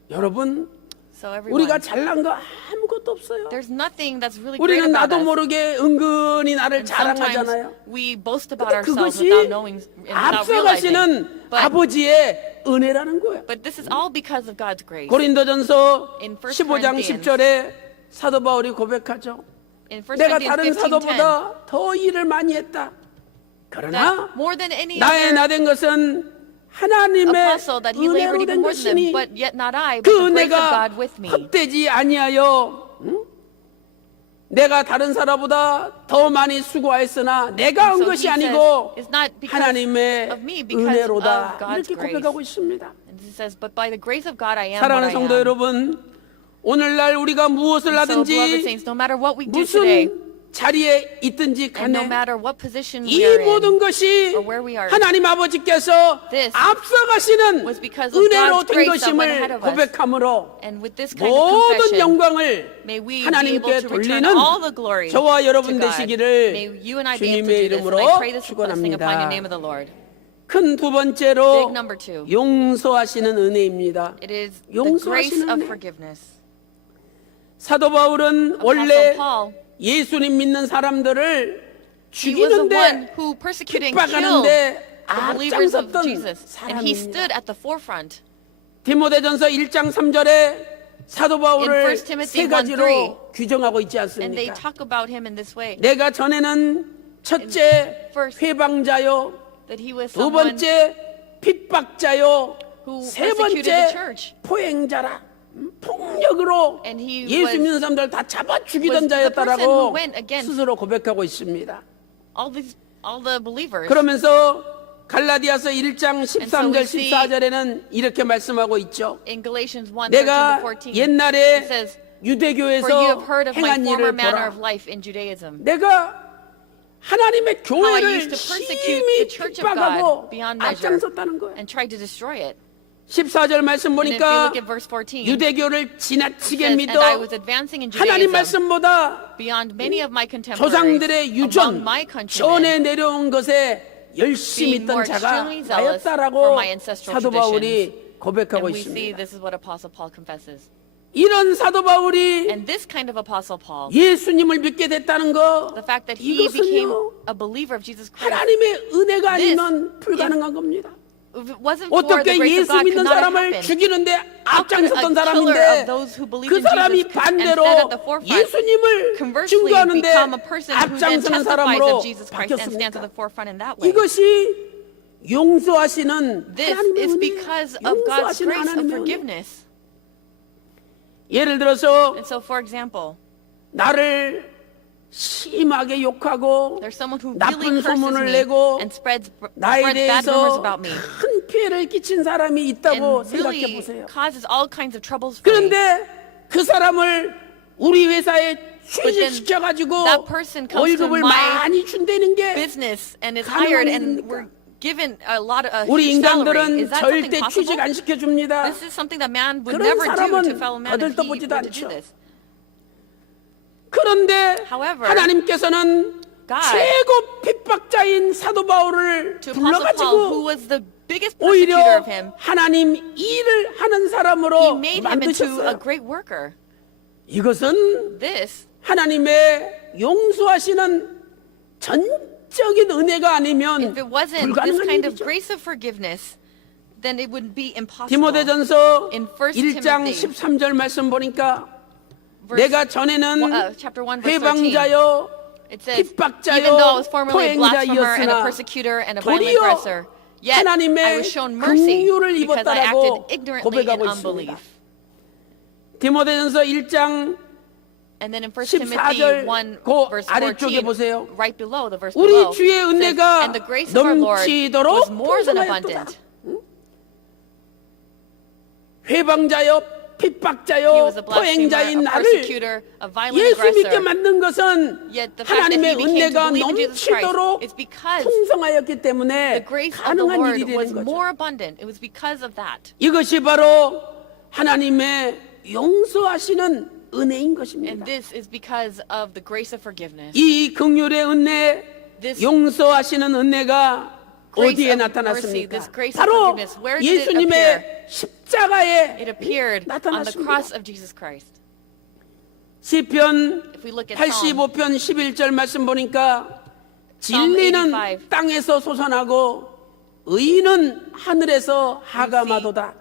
여러분, So everyone, 우리가 잘난 거 아무것도 없어요. there's nothing that's really great 우리는 about 나도 us. 모르게 은근히 나를 And sometimes 자랑하잖아요. we boast about 근데 ourselves 그것이 without knowing and without realizing. 앞서가시는 But, 아버지의 은혜라는 거예요. but this is all because of God's grace. 고린도전서 In 1 15장 Corinthians, 10절에 사도 바울이 고백하죠. In 1 내가 Corinthians 다른 15:10, 사도보다 더 일을 많이 했다. 그러나 that more than any 나의 other 나된 것은 하나님의 apostle that he labored 은혜로 된 even more than them, 것이니 but yet not I, but 그 the grace of 은혜가 God with me. 헛되지 아니하여 내가 다른 사람보다 더 많이 수고하였으나 내가 한 And so 것이 he 아니고 says, it's not because 하나님의 of me, because 은혜로다 of God's 이렇게 고백하고 grace. 있습니다. And he says, but by the grace of God I am what 사랑하는 I 성도 am. 여러분, 오늘날 우리가 무엇을 And so, beloved 하든지 saints, no matter what we do today, 무슨 자리에 있든지 and no 간에 matter what position 이 we are 모든 in, 것이 or where we are, 하나님 아버지께서 this 앞서가시는 was because of 은혜로 God's 된 grace that went 것임을 ahead of us. 고백함으로 and with this kind of 모든 confession, 영광을 may we be able 하나님께 to return 돌리는 all the glory 저와 to 여러분 God. 되시기를 May you and I be able to 주님의 do this. And 이름으로 I pray this blessing upon 축원합니다. the name of the Lord. 큰 두 번째로 Big number 2. 용서하시는 은혜입니다. It is the 용서하시는 grace of 은혜. forgiveness. 사도 바울은 Apostle 원래 Paul, 예수님 믿는 사람들을 he was the one 죽이는데 who persecuted and killed 핍박하는데 the believers of 앞장섰던 Jesus. And he 사람입니다. stood at the forefront. 디모데전서 1장 3절에 사도 In 바울을 1 Timothy 세 1:3, 가지로 규정하고 있지 And they 않습니까? talk about him in this way. 내가 전에는 첫째 회방자요, That he was 두 someone 번째 핍박자요, who 세 persecuted the 번째 church. 포행자라. 폭력으로 And he 예수 was- 믿는 사람들 다 잡아 죽이던 was the person 자였다라고 who went against- 스스로 고백하고 있습니다. all the believers. 그러면서 갈라디아서 1장 so 13절 we see 14절에는 이렇게 말씀하고 있죠. In Galatians 1, 13 내가 to 14, 옛날에 it says, For you 유대교에서 have heard of my 행한 former 일을 manner 보라. of life in Judaism. 내가 하나님의 How I 교회를 used to persecute 심히 the church of 핍박하고 God beyond measure 앞장섰다는 거예요. and tried to destroy it. 14절 말씀 And if you 보니까 look at verse 14, 유대교를 it 지나치게 says, 믿어 And I was advancing in 하나님 Judaism 말씀보다 beyond many of my contemporaries 조상들의 among 유전 my countrymen, 전에 내려온 것에 열심히 being more 있던 자가 extremely zealous for 나였다라고 my ancestral 사도 바울이 traditions. 고백하고 And we see 있습니다. this is what Apostle Paul confesses. 이런 사도 바울이 And this kind of Apostle Paul, 예수님을 믿게 됐다는 거 the fact that he became 이것은요 a believer of Jesus Christ, 하나님의 은혜가 아니면 불가능한 겁니다. if it wasn't for the 어떻게 grace of 예수 God, could 믿는 not have 사람을 happened. 죽이는데 How could 앞장섰던 a killer 사람인데 of those who believed 그 in 사람이 Jesus and 반대로 stand at the forefront 예수님을 conversely 증거하는데 become a person who then 앞장서는 testifies 사람으로 of Jesus Christ and stands at 바뀌었습니까? the forefront in that way? 이것이 용서하시는 This 하나님의 is 은혜, because of God's 용서하시는 grace of 하나님의 은혜. forgiveness. 예를 들어서 And so, for example, 나를 심하게 욕하고 there's someone who 나쁜 really curses 소문을 me 내고 and spreads 나에 bad rumors 대해서 about me 큰 피해를 끼친 사람이 있다고 and 생각해 really 보세요. causes all kinds of troubles for me. 그런데 그 사람을 우리 회사에 취직시켜가지고 that person comes to 월급을 my 많이 준다는 게 business and is 가능한 hired and 일입니까? we're given a lot of a 우리 huge salary. 인간들은 Is that something 절대 취직 possible? 안 시켜줍니다. This is something that man would 그런 never do to 사람은 fellow man if he 거들떠보지도 were to do 않죠. this. 그런데 However, 하나님께서는 God, 최고 핍박자인 사도 바울을 To Apostle Paul, who 불러가지고 was the biggest persecutor 오히려 of him, 하나님 일을 하는 he 사람으로 made him into a 만드셨어요. great worker. 이것은 This 하나님의 용서하시는 전적인 은혜가 아니면 if it wasn't this 불가능한 kind of 일이죠. grace of forgiveness, then it would be impossible. 디모데전서 In 1 1장 Timothy, 13절 말씀 보니까 verse, 내가 전에는 chapter 1, verse 13. 회방자요 It says, 핍박자요, even though I was formerly a blasphemer and a 포행자였으나 persecutor and a violent 도리어 aggressor, yet I 하나님의 was shown mercy 긍휼을 because I acted 입었다라고 ignorantly 고백하고 in 있습니다. unbelief. 디모데전서 1장 And then in 1 Timothy 14절 1, 그 verse 아래쪽에 14, 보세요. right below, the verse 우리 below, 주의 says, 은혜가 And the grace of our Lord 넘치도록 was more than 풍성하였도다. abundant. 회방자요, He 핍박자요, was a blasphemer, 포행자인 a 나를 persecutor, a violent 예수 믿게 aggressor. 만든 것은 Yet the fact that he 하나님의 became to 은혜가 believe in Jesus Christ 넘치도록 is because 풍성하였기 the 때문에 grace of the 가능한 Lord 일이 was 되는 거죠. more abundant. It was because of that. 이것이 바로 하나님의 용서하시는 은혜인 And 것입니다. this is because of the grace of forgiveness. 이 긍휼의 은혜, This 용서하시는 은혜가 grace 어디에 of mercy, 나타났습니까? this grace of 바로 forgiveness, where did it 예수님의 십자가에 It appeared on the cross of Jesus Christ. 시편 If we look at Psalm 85편 11절 말씀 보니까 진리는 85. 땅에서 솟아나고 의는 하늘에서 하가마도다. That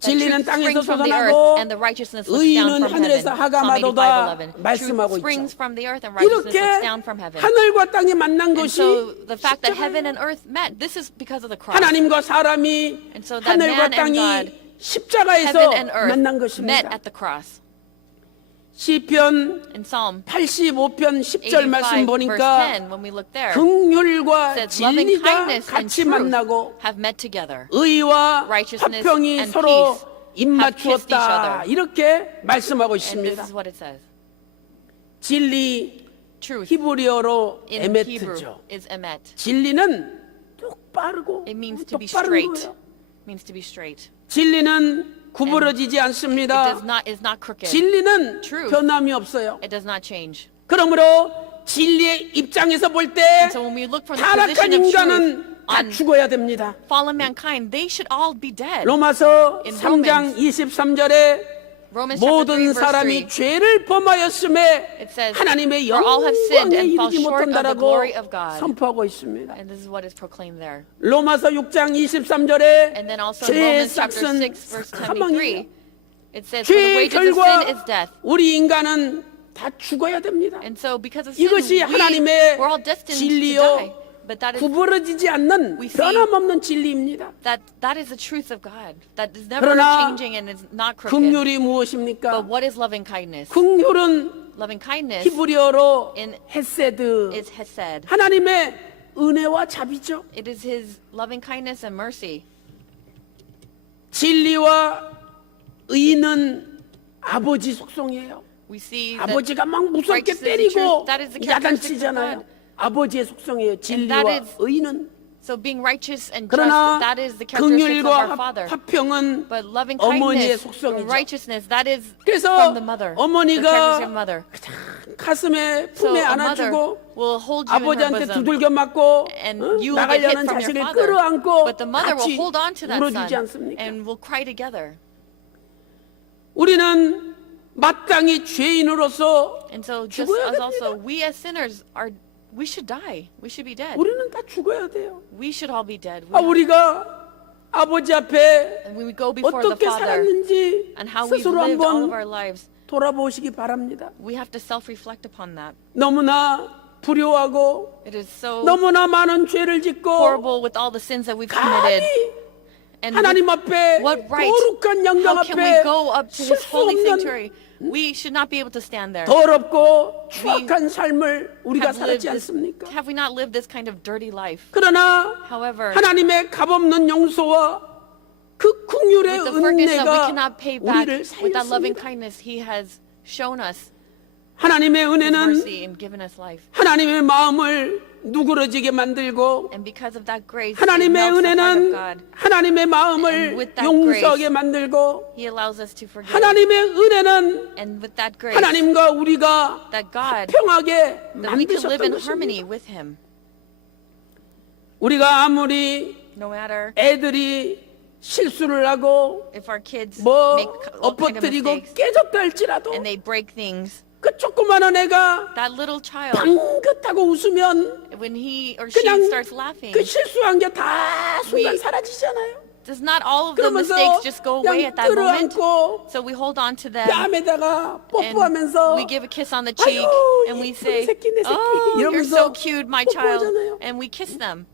진리는 truth 땅에서 springs from the earth 솟아나고 and the righteousness looks down 의는 from heaven. 하늘에서 Psalm 하가마도다 85:11. 말씀하고 Truth springs 있죠. from the earth and righteousness 이렇게 looks down from heaven. 하늘과 땅이 만난 And 것이 so the fact that heaven 십자가예요. and earth met, this is because of the cross. 하나님과 사람이 And so that 하늘과 man and 땅이 God, 십자가에서 Heaven and earth 만난 met 것입니다. at the cross. 시편 In Psalm 85편 10절 85 말씀 verse 보니까 10, when we look there, 긍휼과 it says loving 진리가 kindness and 같이 truth 만나고 have met together. 의와 righteousness 화평이 and 서로 peace 입맞추었다. have kissed each 이렇게 말씀하고 And this 있습니다. is what it says. 진리 Truth 히브리어로 in Hebrew 에메트죠. is emet. 진리는 똑바르고 It means to be 똑바른 straight. 거예요. Means to be straight. 진리는 구부러지지 It 않습니다. is not crooked. 진리는 Truth. 변함이 없어요. It does not change. 그러므로 진리의 입장에서 볼 때 And so when we look from the 타락한 position of truth 인간은 다 on 죽어야 됩니다. fallen mankind, they should all be dead. 로마서 In 3장 23절에 Romans chapter 3 모든 verse 3. 사람이 죄를 범하였음에 It says, 하나님의 "For all have sinned 영광에 and fall 이르지 short of the 못한다라고 glory of God." 선포하고 있습니다. And this is what is proclaimed there. 로마서 6장 23절에 And then also in 죄의 Romans chapter 삭은 6 verse 23, 사망이에요. it says, "For the 죄의 wages of sin 결과 is death." 우리 인간은 다 죽어야 됩니다. And so because of sin, 이것이 하나님의 we're all destined to 진리요, die. But that is 구부러지지 않는 we see 변함없는 진리입니다. that is the truth of God. That is never 그러나 changing and is not crooked. 긍휼이 But 무엇입니까? what is loving kindness? 긍휼은 Loving kindness 히브리어로 in 헤세드, is hesed. 하나님의 은혜와 자비죠. It is His loving kindness and mercy. 진리와 의는 아버지 속성이에요. We see that 아버지가 막 무섭게 righteousness and 때리고 truth, that is the characteristics of 야단치잖아요. God. 아버지의 속성이에요. that 진리와 is- 의는. So being righteous and just, 그러나 that is the characteristics of our 긍휼과 Father. 화평은 But loving 어머니의 kindness, 속성이죠. righteousness, that is 그래서 from the mother. The 어머니가 characteristics of mother. 가슴에 So 품에 a mother 안아주고 will hold you in her 아버지한테 bosom. 두들겨 맞고 And you will get hit 나가려는 from your 자식을 father. 끌어안고 But the mother will 같이 hold on to that 울어주지 son 않습니까? and will cry together. 우리는 마땅히 죄인으로서 And so just 죽어야 as also, 됩니다. we as sinners we should die. We should be dead. 우리는 다 죽어야 돼요. We should all be dead. 우리가 아버지 앞에 And when we go before the 어떻게 Father 살았는지 and how we've 스스로 lived all of our 한번 lives, 돌아보시기 바랍니다. we have to self-reflect upon that. 너무나 불효하고 It is so 너무나 많은 죄를 짓고 horrible with all the sins that we've committed. 감히 And 하나님 앞에 what right? 거룩한 영광 How can we 앞에 go up to 설 His 수 holy 없는 sanctuary? We should not be able to stand there. 더럽고 추악한 삶을 우리가 살았지 않습니까? Have we not lived this kind of dirty life? 그러나 However, 하나님의 값없는 용서와 그 긍휼의 with the forgiveness that we 은혜가 cannot pay back, 우리를 with that loving 살렸습니다. kindness He has shown us 하나님의 His 은혜는 mercy and given us life. 하나님의 마음을 누그러지게 만들고 And because of that grace, it 하나님의 melts the heart of 은혜는 God. 하나님의 And 마음을 with that 용서하게 grace, 만들고 He allows us to forgive. 하나님의 은혜는 And with that grace, 하나님과 우리가 that God, 평하게 that we can live in 만드셨던 harmony 것입니다. with Him. 우리가 아무리 No matter 애들이 실수를 하고 if our kids 뭐 make all kind of 엎어뜨리고 mistakes 깨졌다 할지라도 and they break things, 그 조그마한 애가 that little child, 방긋하고 웃으면 when he or she 그냥 starts laughing, 그 실수한 게 다 순간 We- 사라지잖아요. does not all of the 그러면서 mistakes just go away 그냥 at that moment? 끌어안고 So we hold on to them 뺨에다가 and 뽀뽀하면서 we give a kiss on the cheek 아유, and we 이쁜 say, 새끼, 내 새끼 "Oh, you're 이러면서 so cute, my child," 뽀뽀하잖아요. and we kiss them.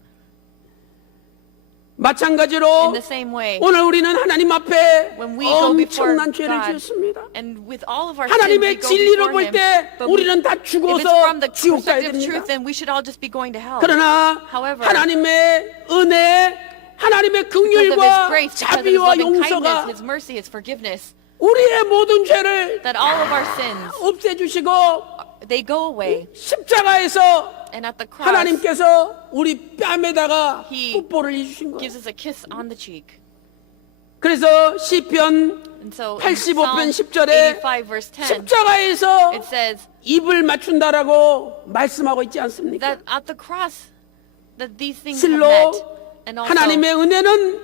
마찬가지로 In the same way, 오늘 우리는 하나님 앞에 when we go before 엄청난 죄를 God, 지었습니다. and with all of our sins, we 하나님의 go 진리로 before 볼 Him. 때 But 우리는 다 if it's 죽어서 from the 지옥 가야 perspective of 됩니다. truth, then we should all just be going to hell. 그러나 However, 하나님의 은혜, 하나님의 Because of His 긍휼과 grace, because of His 자비와 loving kindness, 용서가 His mercy, His forgiveness, 우리의 모든 죄를 that all of our sins, 없애주시고 they go away. 십자가에서 And at the cross, 하나님께서 우리 뺨에다가 He 뽀뽀를 해주신 거예요. gives us a kiss on the cheek. 그래서 시편 And so in 85편 Psalm 10절에 85 verse 10, 십자가에서 it says 입을 맞춘다라고 말씀하고 있지 않습니까? that at the cross, that these things have 실로 met. And also, 하나님의 은혜는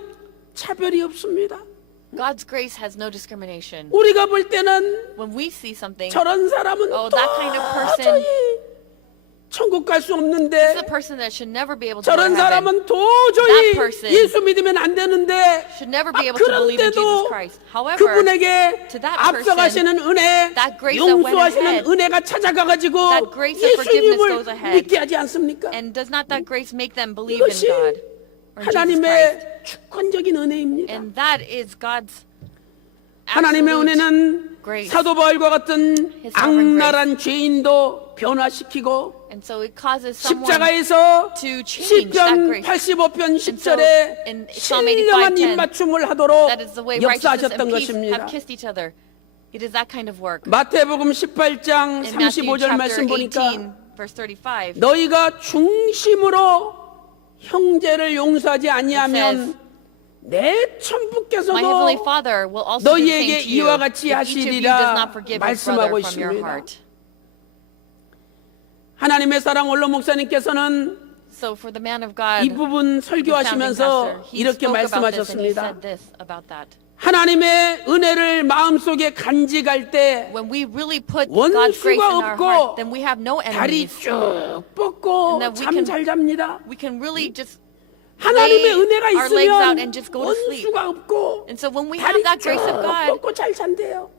차별이 없습니다. God's grace has no discrimination. 우리가 볼 때는 When we see something, 저런 사람은 Oh, that kind of person- 도저히 천국 갈 수 this is 없는데 a person that should never be able to go to 저런 heaven, 사람은 도저히 That person 예수 믿으면 안 되는데 should never be able to believe in Jesus 그런데도 Christ. However, 그분에게 to that 앞서가시는 은혜, that grace that went 용서하시는 ahead, 은혜가 찾아가가지고 that grace of forgiveness 예수님을 goes ahead. 믿게 하지 않습니까? and does not that grace make them believe in 이것이 God or in Jesus Christ? 하나님의 주권적인 은혜입니다. And that is God's 하나님의 absolute 은혜는 grace. 사도 바울과 같은 His sovereign 악랄한 죄인도 변화시키고 And so it causes someone 십자가에서 to change that 시편 grace. 85편 so 10절에 in Psalm 신령한 85:10, 입맞춤을 하도록 that is the way righteousness 역사하셨던 and peace 것입니다. have kissed each other. It is that kind of work. 마태복음 18장 In Matthew 35절 chapter 말씀 보니까 18, verse 35, 너희가 중심으로 형제를 용서하지 아니하면 내 My 천부께서도 heavenly Father will also do the 너희에게 same to you 이와 같이 if each of you does 하시리라 not forgive your 말씀하고 brother from your 있습니다. heart. 하나님의 사랑 원로 목사님께서는 So for the man of God, 이 부분 the founding pastor, 설교하시면서 he 이렇게 spoke about this and he 말씀하셨습니다. said this about that. 하나님의 은혜를 마음속에 간직할 때 When we really put God's grace in 원수가 our 없고 heart, then we have no 다리 enemies. 쭉 뻗고 And that we 잠 can- 잘 잡니다. We can really just 하나님의 lay 은혜가 our legs out 있으면 and just go to sleep. 원수가 없고 And so when we 다리 have that 쭉 grace of God, 뻗고 잘 잔대요.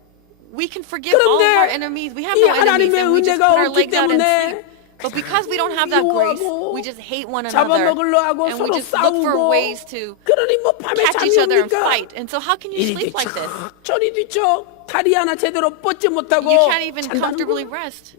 We can forgive all of our 그런데 enemies. We have 이 no enemies, 하나님의 and we just 은혜가 put our 없기 legs out and 때문에 sleep. But because we don't have that grace, 미워하고 we just hate one another, 잡아먹으려 하고 and we 서로 just look for 싸우고 ways to 그러니 뭐 밤에 catch 잠이 each other and 옵니까? fight. And so how can you 이리 sleep like this? 뒤척 저리 뒤척 다리 하나 제대로 뻗지 못하고 You can't even 잔다는 comfortably 거예요. rest.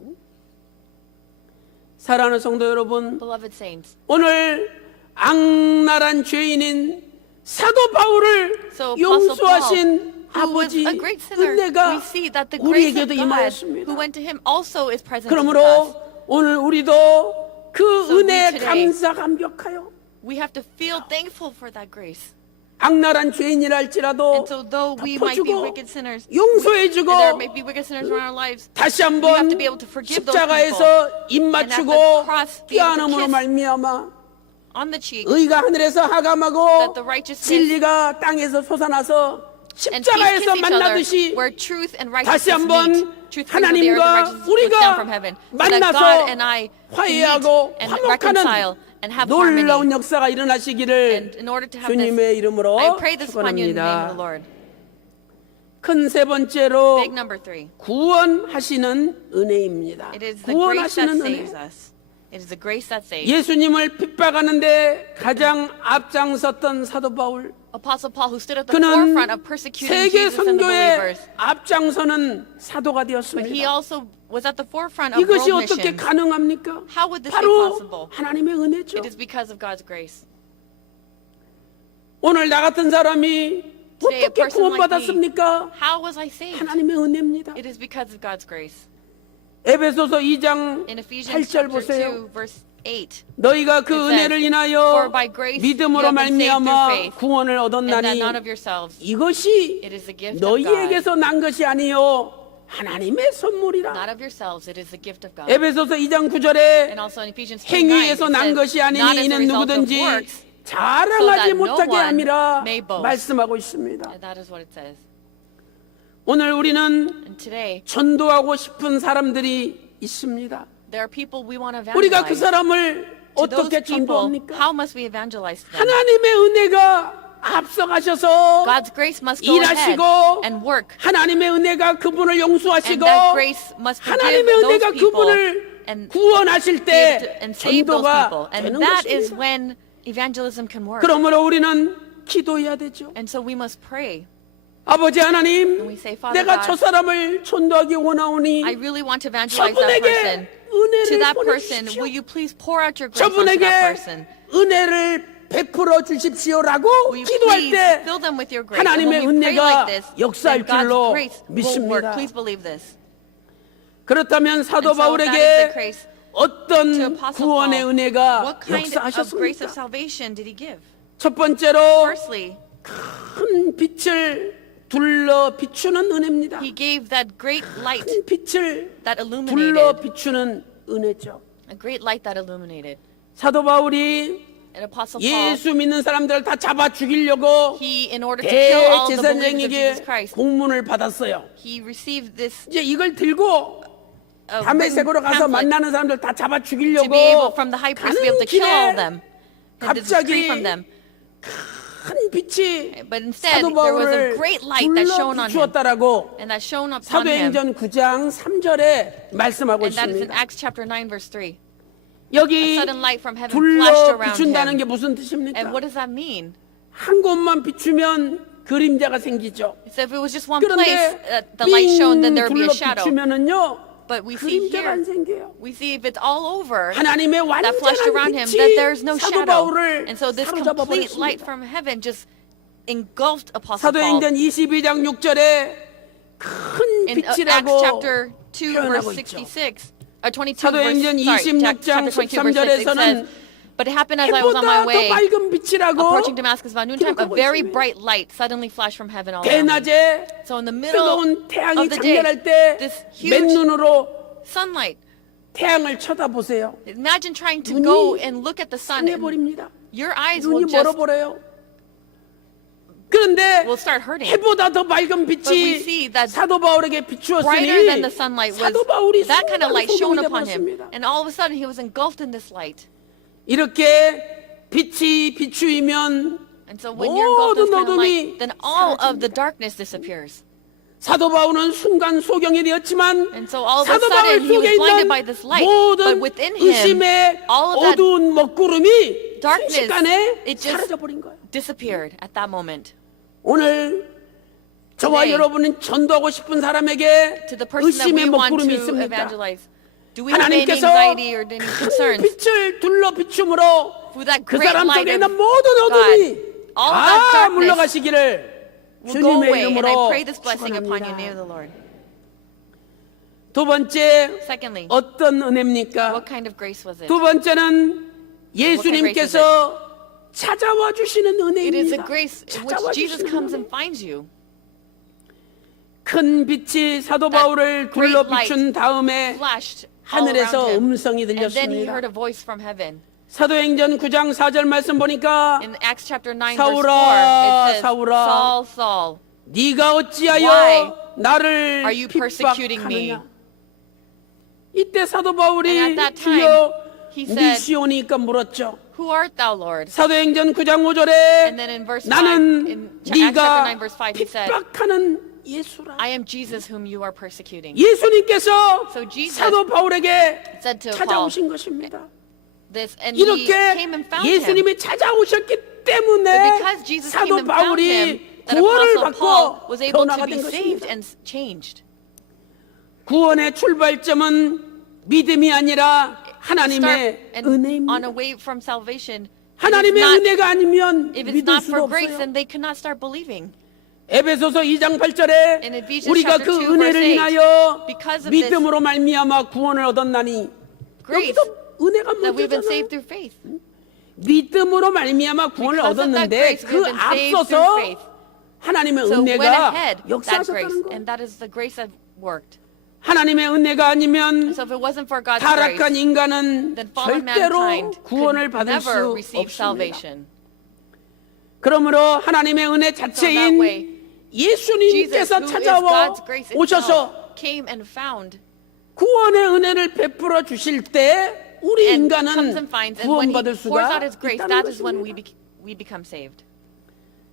사랑하는 성도 여러분, Beloved saints, 오늘 악랄한 죄인인 사도 바울을 So Apostle 용서하신 who was 아버지 a great sinner, 은혜가 we see that the grace of 우리에게도 God 임하였습니다. who went to him also is present with us. 그러므로 오늘 우리도 그 So we 은혜에 today- 감사 감격하여 We have to feel thankful for that grace. 악랄한 죄인이라 할지라도 And so though we might be 덮어주고 wicked sinners, 용서해주고 and there may be wicked sinners in our lives, 다시 we have 한번 to be able to forgive those 십자가에서 입 And at 맞추고 the cross, be able to 뼈안음으로 kiss 말미암아 on the cheek, 의가 하늘에서 하감하고 that the righteousness 진리가 땅에서 솟아나서 and peace 십자가에서 kiss each other, 만나듯이 where truth and 다시 righteousness 한번 meet. Truth brings with the earth, and 하나님과 righteousness looks down 우리가 from heaven. So that 만나서 God and I can 화해하고 meet and reconcile 화목하는 and have harmony. 놀라운 역사가 일어나시기를 And in order to have this, 주님의 이름으로 I pray this upon you in the name of the 축원합니다. Lord. 큰 세 번째로 Big number 3. 구원하시는 은혜입니다. It is the grace that 구원하시는 saves 은혜. us. It is the grace that saves. 예수님을 핍박하는데 가장 앞장섰던 사도 바울, Apostle Paul, who stood at the 그는 forefront of persecuting 세계 Jesus and the 선교에 believers, 앞장서는 사도가 but he 되었습니다. also was at the forefront of 이것이 world 어떻게 missions. 가능합니까? How would this be 바로 possible? 하나님의 은혜죠. It is because of God's grace. 오늘 나 같은 사람이 Today, a 어떻게 person like me, 구원받았습니까? how was I saved? 하나님의 은혜입니다. It is because of God's grace. 에베소서 2장 In Ephesians 8절 chapter 보세요. 2, verse 8, 너희가 그 It says, 은혜를 인하여 "For by grace you 믿음으로 have been saved through 말미암아 faith, 구원을 and that 얻었나니 not of yourselves. 이것이 It is the gift of 너희에게서 난 것이 아니요 하나님의 선물이라. Not of yourselves, it is the gift of God." 에베소서 2장 9절에 And also in Ephesians 2:9, 행위에서 it 난 says, 것이 아니니 "Not as a 이는 result of 누구든지 works, 자랑하지 so that no 못하게 one 함이라 may boast. 말씀하고 있습니다. And that is what it says. 오늘 우리는 And today, 전도하고 싶은 사람들이 있습니다. there are people we want to 우리가 그 evangelize. 사람을 To those 어떻게 people, 전도합니까? how must we evangelize them? 하나님의 은혜가 앞서가셔서 God's grace must go ahead 일하시고 and work. 하나님의 은혜가 그분을 And 용서하시고 that grace must forgive 하나님의 those 은혜가 people 그분을 and 구원하실 be able to, 때 and save those 전도가 people. 되는 And that is 것입니다. when evangelism can work. 그러므로 우리는 기도해야 되죠. And so we must pray. 아버지 하나님, And we say, Father 내가 God, 저 사람을 전도하기 원하오니 I really want to evangelize that person. 저분에게 To 은혜를 that person, 보내주십시오. will you please pour out your grace onto that 저분에게 person? 은혜를 베풀어 주십시오라고 Will you 기도할 please 때 fill them with your grace? And 하나님의 when we pray 은혜가 like this, 역사할 then God's 줄로 grace will work. 믿습니다. Please believe this. 그렇다면 사도 And so if that is the 바울에게 grace to 어떤 Apostle 구원의 Paul, 은혜가 what kind of grace of 역사하셨습니까? salvation did he give? 첫 번째로 Firstly, 큰 빛을 둘러 비추는 은혜입니다. he gave that great light 큰 빛을 that 둘러 illuminated. 비추는 은혜죠. A great light that illuminated. 사도 바울이 And Apostle Paul, 예수 믿는 사람들 다 잡아 죽이려고 he, in order to kill all the believers of 대제사장에게 Jesus Christ, 공문을 받았어요. he received this 이제 이걸 들고 written 다메섹으로 가서 pamphlet 만나는 사람들 다 잡아 to be able, 죽이려고 from the high priest, to be 가는 able to kill all 길에 of them and to free from 갑자기 them. 큰 빛이 But instead, 사도 there was 바울을 a great light that 둘러 shone on him, 비추었다라고 and that shone upon him. 사도행전 9장 3절에 말씀하고 And that is in 있습니다. Acts chapter 9, verse 3. 여기 A sudden light from heaven flashed 둘러 around 비춘다는 게 him. 무슨 And 뜻입니까? what does that mean? 한 곳만 비추면 그림자가 생기죠. So if it was just one place, 그런데 the light shone, then there would be 둘러 a shadow. 비추면은요 But we see 그림자가 here, 안 생겨요. we see if it's all over, 하나님의 that flashed around 완전한 him, that there 빛이 is no 사도 shadow. 바울을 And so this 사로잡아 complete light 버렸습니다. from heaven just engulfed Apostle Paul. 사도행전 22장 6절에 큰 In Acts 빛이라고 chapter 2, verse 표현하고 있죠. 66, or 22, 사도행전 verse, 26장 chapter 22, verse 6, it 13절에서는 says, "But it happened as I was on my 해보다 더 way, 밝은 빛이라고 approaching Damascus about noontime, a 기록하고 very 있습니다. bright light suddenly flashed from heaven all around me." 대낮에 So in the middle 뜨거운 태양이 of the day, 장렬할 때 this huge 맨눈으로 sunlight. 태양을 쳐다보세요. Imagine trying to 눈이 go and look at the sun. And 상해버립니다. your eyes will 눈이 just 멀어버려요. 그런데 will start hurting. 해보다 더 밝은 But we 빛이 see that 사도 바울에게 brighter than 비추었으니 the sunlight was 사도 바울이 that kind of 순간 light shone 소경이 upon him, 되어버렸습니다. and all of a sudden he was engulfed in this light. 이렇게 빛이 비추이면 And so when you're engulfed in this kind of 모든 light, then all of the 사라집니다. darkness disappears. 사도 바울은 순간 소경이 되었지만 And so all of a 사도 바울 sudden he was 속에 blinded 있는 by this light. But 모든 within him, 의심의 all of that 어두운 먹구름이 darkness, 순식간에 it just 사라져버린 거예요. disappeared at that moment. 오늘 저와 Today, 여러분은 전도하고 싶은 사람에게 To the person that 의심의 we want 먹구름이 to 있습니까? evangelize, do we have any 하나님께서 anxiety or any 큰 concerns? 빛을 둘러 비춤으로 With that 그 great 사람 light 속에 of 있는 모든 어둠이 all of that 다 darkness 물러가시기를 will go 주님의 away, and I 이름으로 pray this blessing upon you in the name of the 축원합니다. Lord. 두 번째 Secondly, 어떤 은혜입니까? what kind of grace was it? 두 번째는 예수님께서 찾아와 주시는 It is a 은혜입니다. grace in 찾아와 which Jesus 주시는 comes 은혜. and finds you. 큰 빛이 사도 That 바울을 great 둘러 light 비춘 다음에 Flashed all 하늘에서 around him. 음성이 And then he 들렸습니다. heard a voice from heaven. 사도행전 9장 4절 말씀 보니까 In Acts chapter 9 verse 4, 사울아, it says, 사울아, Saul, Saul, 네가 어찌하여 Why 나를 are you persecuting me? 핍박하느냐? 이때 사도 바울이 And at that time, 주여 he 네 said, 시오니까 물었죠. Who art thou, Lord? 사도행전 9장 5절에 And then in verse 5, 나는 in Acts chapter 9 네가 verse 5, he said, 핍박하는 예수라. I am Jesus whom you are persecuting. 예수님께서 So Jesus 사도 바울에게 said to 찾아오신 것입니다. This, and he 이렇게 came and found him. 예수님이 찾아오셨기 때문에 But because Jesus came 사도 and found him, 바울이 that 구원을 Apostle Paul 받고 was able to 변화가 be 된 saved 것입니다. and changed. 구원의 출발점은 믿음이 아니라 하나님의 And on 은혜입니다. a way from salvation, 하나님의 은혜가 아니면 if it's 믿을 not 수가 for grace, 없어요. then they cannot start believing. 에베소서 2장 8절에 In Ephesians 우리가 chapter 그 2 은혜를 verse 8, 인하여 because of this 믿음으로 말미암아 구원을 얻었나니 grace 여기서 은혜가 that we've been 문제잖아요. saved through faith. 믿음으로 말미암아 구원을 Because of that 얻었는데 grace, 그 we've been saved 앞서서 through faith. 하나님의 So went 은혜가 ahead that 역사하셨다는 grace, 거예요. and that is the grace that worked. 하나님의 은혜가 아니면 So if it wasn't for God's 타락한 grace, 인간은 then fallen 절대로 mankind 구원을 could 받을 never 수 receive 없습니다. salvation. 그러므로 하나님의 은혜 So that 자체인 way, Jesus, 예수님께서 who is 찾아와 God's grace 오셔서 itself, came and found 구원의 은혜를 베풀어 주실 때 우리 and comes 인간은 and finds, and when He 구원받을 pours out 수가 His grace, 있다는 that is when 것입니다. we become saved.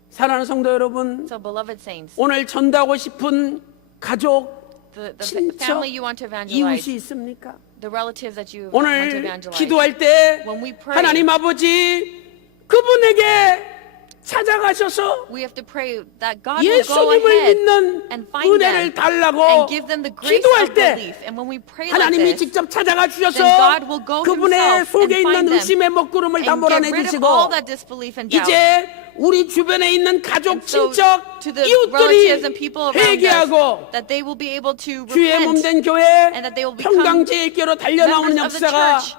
사랑하는 성도 여러분, So, beloved saints, 오늘 전도하고 싶은 가족, the 친척, family you want to 이웃이 evangelize, 있습니까? the relatives that you want to 오늘 evangelize, 기도할 때 when we pray, 하나님 아버지 그분에게 찾아가셔서 we have to pray that God will go 예수님을 ahead 믿는 and find 은혜를 them 달라고 and give them the grace 기도할 of 때 belief. And when we pray like 하나님이 this, 직접 찾아가 주셔서 then God will go 그분의 himself 속에 and find 있는 them 의심의 먹구름을 다 and get rid 몰아내주시고 of all that disbelief and doubt. 이제 우리 주변에 있는 가족, And so 친척, to the relatives and 이웃들이 people around us, 회개하고 that they will be able to 주의 repent 몸된 교회 and that they will become 평강제일교로 달려나오는 members of the 역사가 church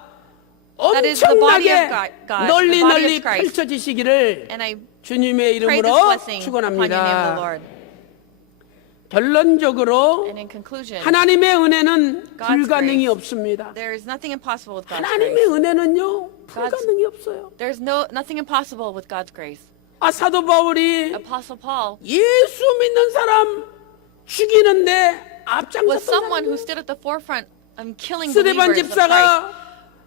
that is the body of 엄청나게 God, 널리 the body 널리 of Christ. 펼쳐지시기를 And I 주님의 pray this 이름으로 blessing upon your name, the 축원합니다. Lord. 결론적으로 And in conclusion, 하나님의 은혜는 God's 불가능이 grace. 없습니다. there is nothing impossible with God's 하나님의 grace. 은혜는요 불가능이 없어요. There's nothing impossible with God's grace. 아 사도 바울이 Apostle Paul 예수 믿는 사람 죽이는데 was 앞장섰던 someone who 사람이에요. stood at the forefront of killing 스데반 believers of Christ. 집사가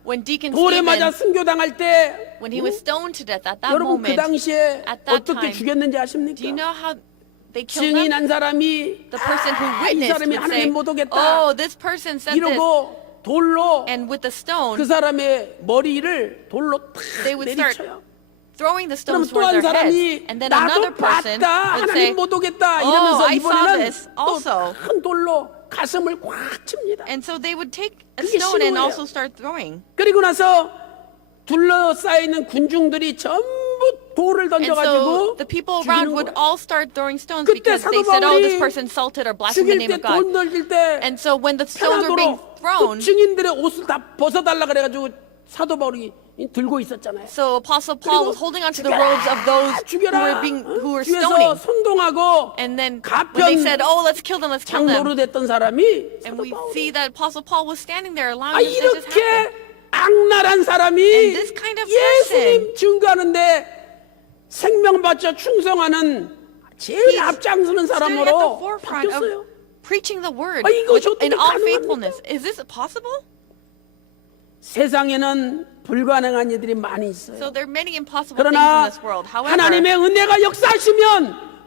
When Deacon 돌에 맞아 Stephen, 승교당할 때 when he was stoned to death at that 여러분 그 moment, 당시에 at that 어떻게 time, 죽였는지 do you 아십니까? know how they killed them? 증인한 사람이 The person who 이 witnessed 사람이 would say, 하나님 못 오겠다 oh, this person said this. 이러고 돌로 And with the stone, 그 사람의 머리를 돌로 탁 they would start 내리쳐요. throwing the 그럼 stones 또 towards 한 their heads. 사람이 And then another 나도 person 봤다 would say, 하나님 못 오겠다 oh, 이러면서 I saw 이번에는 this also. 또 큰 돌로 가슴을 꽉 칩니다. And so they would take a 그게 stone and 신호예요. also start throwing. 그리고 나서 둘러싸이는 군중들이 전부 돌을 And so 던져가지고 the people around 죽이는 would 거예요. all start throwing stones 그때 because they 사도 said, oh, this 바울이 person insulted or blasphemed the 죽일 name 때 of God. 돌 던질 때 And so when the stones were being 편하도록 thrown, 그 증인들의 옷을 다 벗어달라 그래가지고 사도 바울이 들고 있었잖아요. so Apostle Paul was holding onto the robes of those who were 뒤에서 stoning. 선동하고 And then when 가편 they said, oh, let's kill them, let's kill 장로로 them. 됐던 사람이 And 사도 we 바울. see that Apostle Paul was standing there 아 allowing this to just happen. 이렇게 악랄한 사람이 And this kind of 예수님 증거하는데 생명 바쳐 충성하는 제일 앞장서는 Standing at the 사람으로 forefront of 바뀌었어요. preaching the word 아, 이것이 어떻게 in all 가능합니까? faithfulness. Is this possible? 세상에는 불가능한 일들이 많이 있어요. So there are many impossible things in 그러나 this world. However, 하나님의 은혜가 역사하시면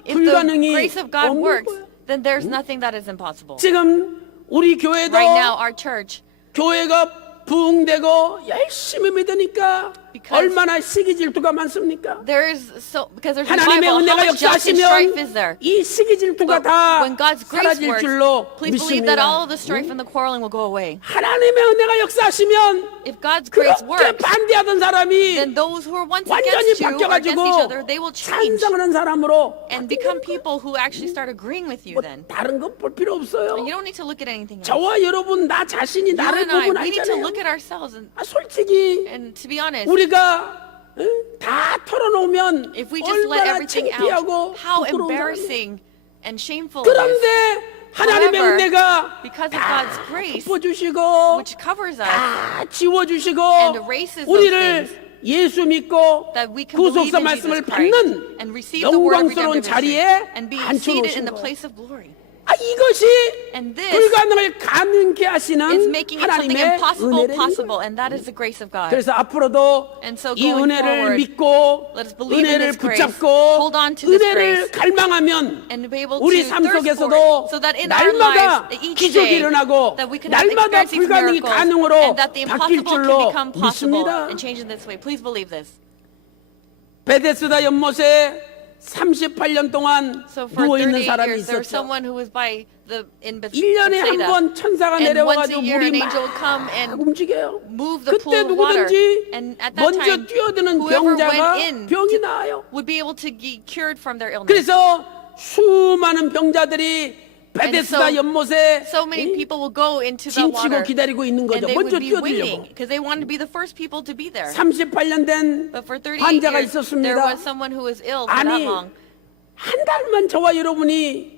if the 불가능이 grace of God 없는 works, 거예요. then there's nothing that is impossible. 지금 우리 교회도 Right now, our church, 교회가 부흥되고 열심히 믿으니까 Because- 얼마나 시기 질투가 많습니까? because there's 하나님의 revival. How 은혜가 much jealousy and strife is 역사하시면 there? 이 시기 질투가 But 다 when God's grace 사라질 works, 줄로 please believe that all 믿습니다. of the strife and the quarreling will go away. 하나님의 은혜가 역사하시면 If God's grace 그렇게 works, 반대하던 사람이 then those who are once 완전히 against you or against each 바뀌어가지고 other, they will change 찬성하는 사람으로 and become people who actually start agreeing with you 뭐 then. 다른 거 볼 필요 없어요. And you don't need to look at anything else. 저와 여러분 나 자신이 You 나를 and I, 보고 we need to 알잖아요. look at ourselves 솔직히 and to be honest, 우리가 다 털어놓으면 if we just let 얼마나 everything 창피하고 out, how 부끄러운 사람이에요. embarrassing and shameful it is. 그런데 하나님의 However, 은혜가 because of 다 God's grace, 덮어주시고 which covers us, 다 지워주시고 and erases those 우리를 things 예수 믿고 that we can believe 구속사 in 말씀을 Jesus Christ 받는 and receive the word of 영광스러운 redemptive 자리에 history and be seated 앉혀놓으신 in the 거예요. place of glory. 이것이 And this 불가능을 가능케 하시는 It's making it something 하나님의 impossible 은혜를 possible, and that is the grace of God. 그래서 앞으로도 And so 이 going 은혜를 forward, 믿고 let us believe in 은혜를 this grace, 붙잡고 hold on to this 은혜를 grace, 갈망하면 and be able 우리 to 삶 thirst for 속에서도 it, so that in our 날마다 lives, each 기적이 day, 일어나고 that we can have 날마다 experience these 불가능이 miracles, 가능으로 and that the 바뀔 impossible can 줄로 become possible 믿습니다. and change in this way. Please believe this. 베데스다 연못에 38년 동안 So for 누워 있는 38 사람이 years, there was 있었죠. someone who was in 1년에 한 Bethsaida, 번 천사가 and once a 내려와가지고 year 물이 an 막 angel would come and 움직여요. move the pool 그때 of water. 누구든지 And at that 먼저 time, 뛰어드는 whoever 병자가 went in 병이 나아요. would be able to get cured from their illness. 그래서 수많은 병자들이 베데스다 연못에 So many people will go into the 짐치고 water 기다리고 있는 and 거죠. they 먼저 would be 뛰어들려고. waiting because they wanted to be the first people to be there. 38년 된 But for 38 환자가 years, there 있었습니다. was someone who was ill for that 아니 long. 한 달만 저와 여러분이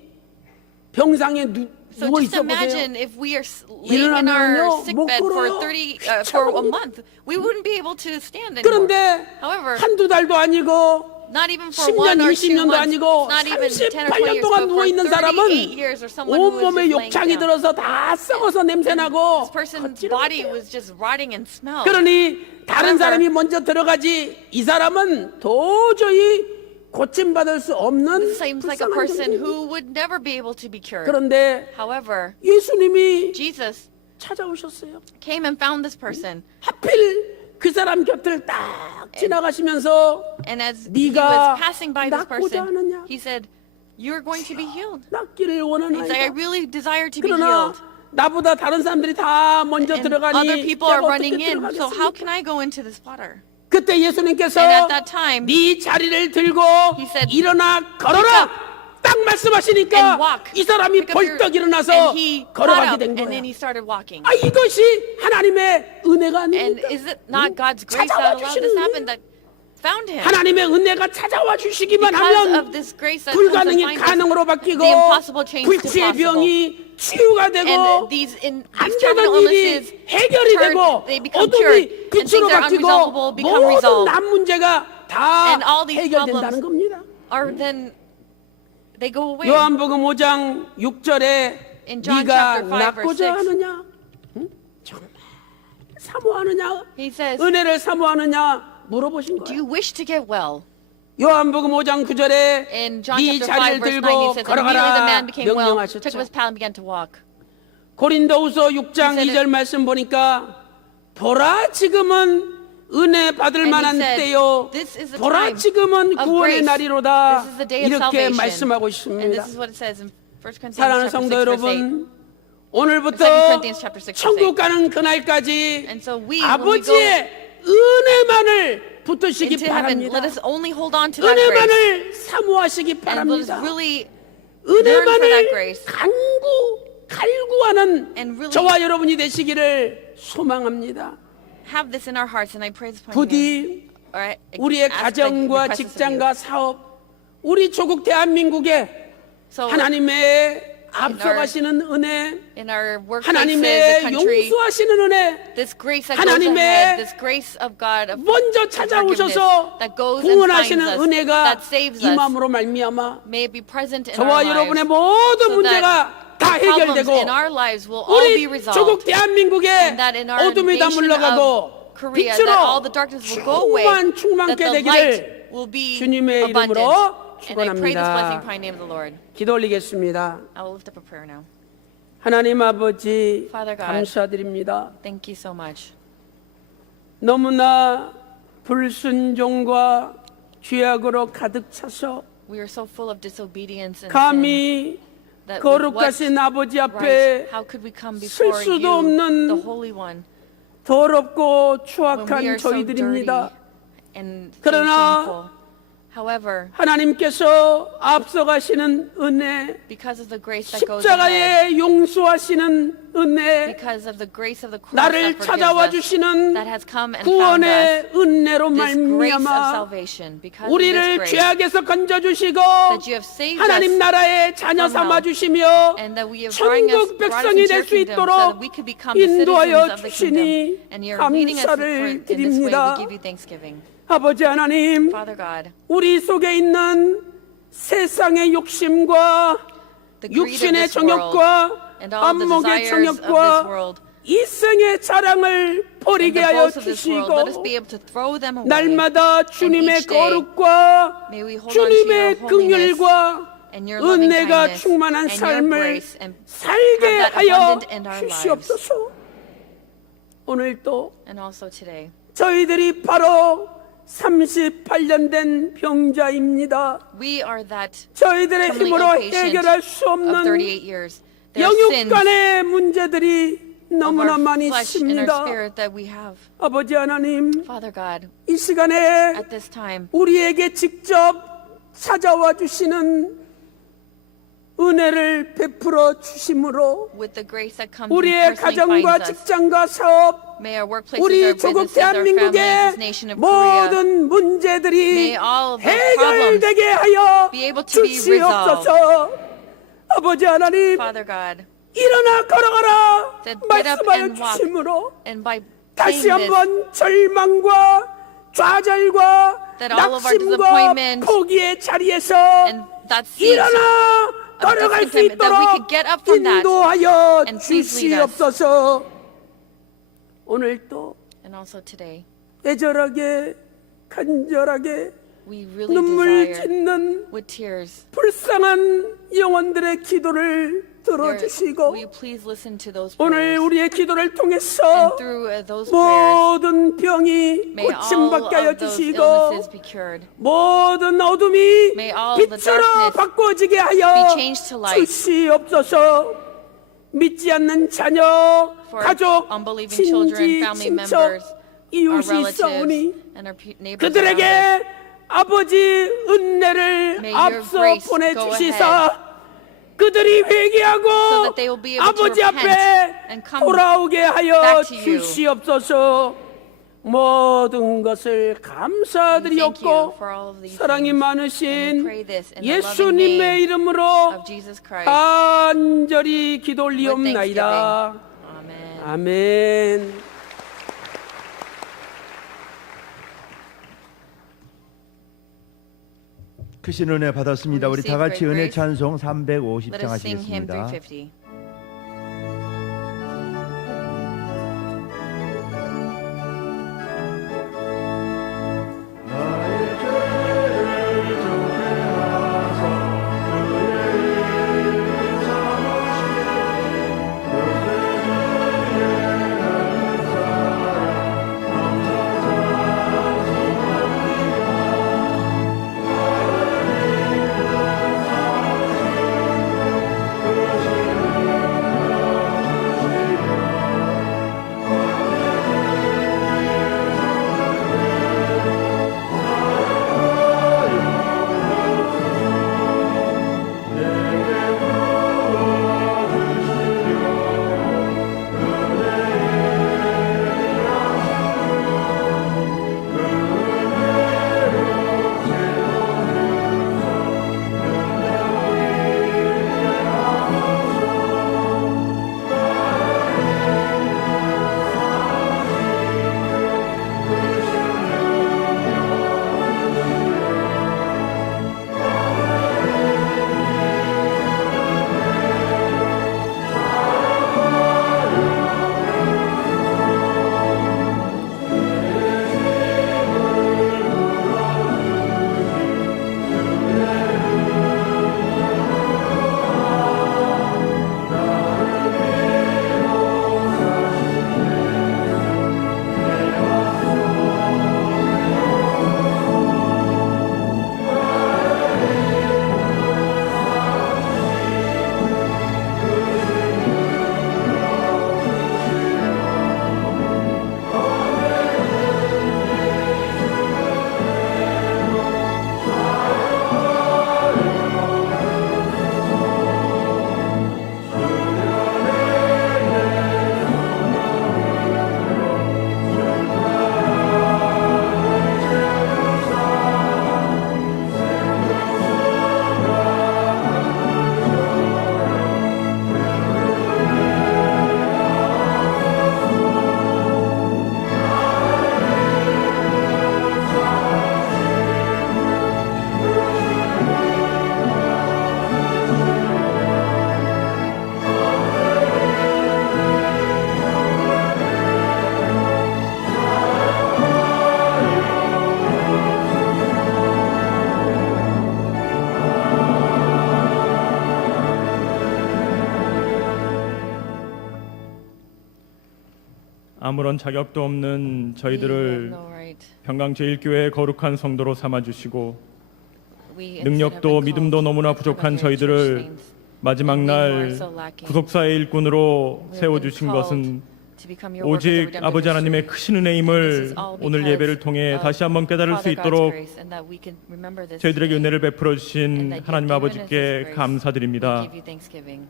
병상에 So 누워 just 있어 보세요. imagine if we are laying in 일어나면요, our sick 못 bed for 걸어요. 30 for a 귀찮아요. month, we wouldn't be able to stand anymore. 그런데 However, 한두 달도 아니고 not even for 10년, 1 or 2 20년도 months, 아니고 not even 10 or 20 38년 years, 동안 but 누워 for 있는 사람은 38 years or someone who was 온몸에 just laying 욕창이 down. 들어서 다 썩어서 냄새나고 This person's 걷지를 body 못해요. was just rotting and smelled. 그러니 다른 However, 사람이 먼저 들어가지 이 사람은 도저히 고침받을 수 없는 This seems like a 불쌍한 person 존재입니다. who would never be able to be cured. 그런데 However, 예수님이 Jesus 찾아오셨어요. came and found this person, 하필 그 사람 곁을 딱 지나가시면서 and as he 네가 was passing by this 낫고자 person, 하느냐? he said, "You're going to be healed." 낫기를 He's like, "I 원하나이다. really desire to be 그러나 healed." 나보다 다른 사람들이 다 먼저 And 들어가니 other people are 내가 running 어떻게 in, so how 들어가겠습니까? can I go into this water? 그때 예수님께서 And at that time, 네 자리를 들고 He said, 일어나 "Pick 걸어라 up 딱 말씀하시니까 and walk." 이 사람이 Pick up your- 벌떡 일어나서 and he got 걸어가게 up, 된 and 거예요. then he started walking. 이것이 하나님의 은혜가 And 아닙니까? is it not God's grace 찾아와 that allowed this to happen, 주시는 that found him? 하나님의 은혜가 찾아와 주시기만 Because 하면 of this grace that comes and 불가능이 finds us, 가능으로 바뀌고 the impossible changes to 불치의 possible. 병이 치유가 되고 And these 안 terminal 되던 illnesses 일이 해결이 turn, 되고 they become 어둠이 cured, and 빛으로 things that are 바뀌고 unresolvable become 모든 resolved. 남 문제가 다 And all these 해결된다는 problems 겁니다. Or then they go away. 요한복음 5장 6절에 In John 네가 chapter 5, verse 낫고자 6. 하느냐? 응? 정말 사모하느냐? He says, 은혜를 사모하느냐? 물어보신 "Do 거예요. you wish to get well?" 요한복음 5장 9절에 In John 네 chapter 5, 자리를 verse 9, 들고 he says, "And immediately the 걸어가라 man became well, took 명령하셨죠. up his pallet and began to walk." 고린도후서 6장 He said 2절 말씀 보니까 보라 지금은 은혜 받을 And he 만한 said, 때요. "This is the 보라 time 지금은 of 구원의 grace. 날이로다. This is the day of 이렇게 salvation." 말씀하고 And 있습니다. this is what it says in 1 Corinthians 사랑하는 chapter 6, 성도 verse 8. 여러분, 오늘부터 2 Corinthians chapter 6, verse 천국 8. 가는 그날까지 And so we, when we go 아버지의 은혜만을 붙드시기 into heaven, let 바랍니다. us only hold on to that grace. 은혜만을 사모하시기 And let us 바랍니다. really yearn for that 은혜만을 grace. 갈구하는 And really 저와 여러분이 되시기를 소망합니다. have this in our hearts, and I pray this upon you. 부디 Or 우리의 ask, 가정과 request this of you. 직장과 사업, 우리 조국 대한민국에 So 하나님의 앞서가시는 은혜, in our workplaces, the 하나님의 country, 용서하시는 은혜, this grace that goes 하나님의 ahead, this grace of God of 먼저 forgiveness 찾아오셔서 that goes and finds 구원하시는 us, 은혜가 that saves us, 임함으로 말미암아 may it be present in 저와 our 여러분의 lives, 모든 so 문제가 that 다 problems 해결되고 in our lives will all be 우리 resolved. 조국 대한민국에 And that in our 어둠이 다 nation 물러가고 of Korea, that all 빛으로 the darkness will go away, 충만케 that the 되기를 light will be 주님의 abundant. 이름으로 And I pray this blessing 축원합니다. upon the name of the Lord. 기도 올리겠습니다. I will lift up a prayer now. 하나님 아버지 Father God. 감사드립니다. Thank you so much. 너무나 불순종과 죄악으로 가득 차서 We are so full of disobedience and sin. 감히 That with what's 거룩하신 아버지 right, 앞에 how could we come 쓸 before 수도 you, 없는 the Holy One, 더럽고 when we 추악한 are so dirty 저희들입니다. and so 그러나 shameful? However, 하나님께서 앞서가시는 은혜, because of the grace that goes ahead, 십자가에 용서하시는 은혜, because of the grace of the cross 나를 that 찾아와 forgives us, 주시는 that has come and found us, 구원의 은혜로 this grace of 말미암아 salvation, because of this 우리를 grace, 죄악에서 건져주시고 that you have saved 하나님 us 나라의 자녀 from 삼아 hell, 주시며 and that we have brought 천국 us 백성이 into 될 your 수 kingdom so 있도록 that we could become the 인도하여 citizens of the kingdom. 주시니 And you're leading us 감사를 in this way. 드립니다. We give you thanksgiving. 아버지 하나님, Father God, 우리 속에 있는 세상의 욕심과 the greed of 육신의 this world 정욕과 and all the 안목의 desires of this 정욕과 world 이생의 자랑을 and 버리게 the 하여 boasts of this world, let us be 주시고 able to throw them away. 날마다 주님의 each day, 거룩과 may we hold on to 주님의 your holiness 긍휼과 and your loving 은혜가 kindness 충만한 and your 삶을 grace and 살게 have that 하여 abundant in our lives. 주시옵소서. 오늘도 And also today, 저희들이 바로 38년 된 병자입니다. we are that 저희들의 terminally 힘으로 ill patient 해결할 수 of 없는 38 years. There are 영육 sins 간의 문제들이 of 너무나 our 많이 flesh and our 있습니다. spirit that we have. 아버지 하나님, Father God, 이 시간에 at this time, 우리에게 직접 찾아와 주시는 은혜를 베풀어 주심으로 with the grace that comes and 우리의 personally 가정과 finds us, 직장과 사업, may our workplaces, our 우리 조국 businesses, our families, 대한민국의 this nation of Korea, 모든 문제들이 may all of those 해결되게 하여 be able to be 주시옵소서. 아버지 하나님, Father God, 일어나 걸어가라 said, get up 말씀하여 and walk. 주심으로 And by 다시 saying this, 한번 절망과 좌절과 that all of our 낙심과 disappointment 포기의 자리에서 and that seed 일어나 걸어갈 수 discontentment, that we 있도록 could get up from that 인도하여 and please lead us. 주시옵소서. 오늘도 and also today, 애절하게 간절하게 we really 눈물 desire 짓는 with tears. 불쌍한 영혼들의 기도를 There, 들어주시고 will you please listen to those 오늘 prayers? 우리의 기도를 통해서 And through those prayers, 모든 병이 may all 고침받게 하여 of those 주시고 illnesses be cured. 모든 어둠이 May all the 빛으로 darkness 바꿔지게 be 하여 changed to light. 주시옵소서. 믿지 않는 자녀, For 가족, unbelieving children, 친지, family 친척, members, our 이웃이 있사오니 relatives, and our neighbors around us. 그들에게 아버지 은혜를 May your 앞서 grace go 보내주시사 그들이 회개하고 So that they will be able to 아버지 repent 앞에 and come 돌아오게 하여 back to you. 주시옵소서. 모든 것을 We thank you 감사드리옵고 for all of these 사랑이 things. 많으신 And we pray this in the loving 예수님의 name 이름으로 of Jesus Christ. 간절히 기도 with 올리옵나이다. thanksgiving. Amen. 아멘. 크신 은혜 받았습니다. 우리 다 같이 Receive 은혜 great 찬송 Let 350장 us sing hymn 하시겠습니다. 350. 그 아무런 자격도 없는 We have 저희들을 no right. 평강제일교회의 거룩한 성도로 삼아주시고 We instead have 능력도 been 믿음도 called 너무나 to become 부족한 a very church 저희들을 names. 마지막 And we 날 are so lacking. 구속사의 일꾼으로 We have been 세워주신 called 것은 to become your work as a 오직 redemptive 아버지 하나님의 ministry. 크신 은혜임을 This is all 오늘 because 예배를 통해 of 다시 한번 깨달을 수 Father God's 있도록 grace, and that we can remember this 저희들에게 today. 은혜를 베풀어 And 주신 that you have 하나님 given us this 아버지께 grace. 감사드립니다. We give you thanksgiving.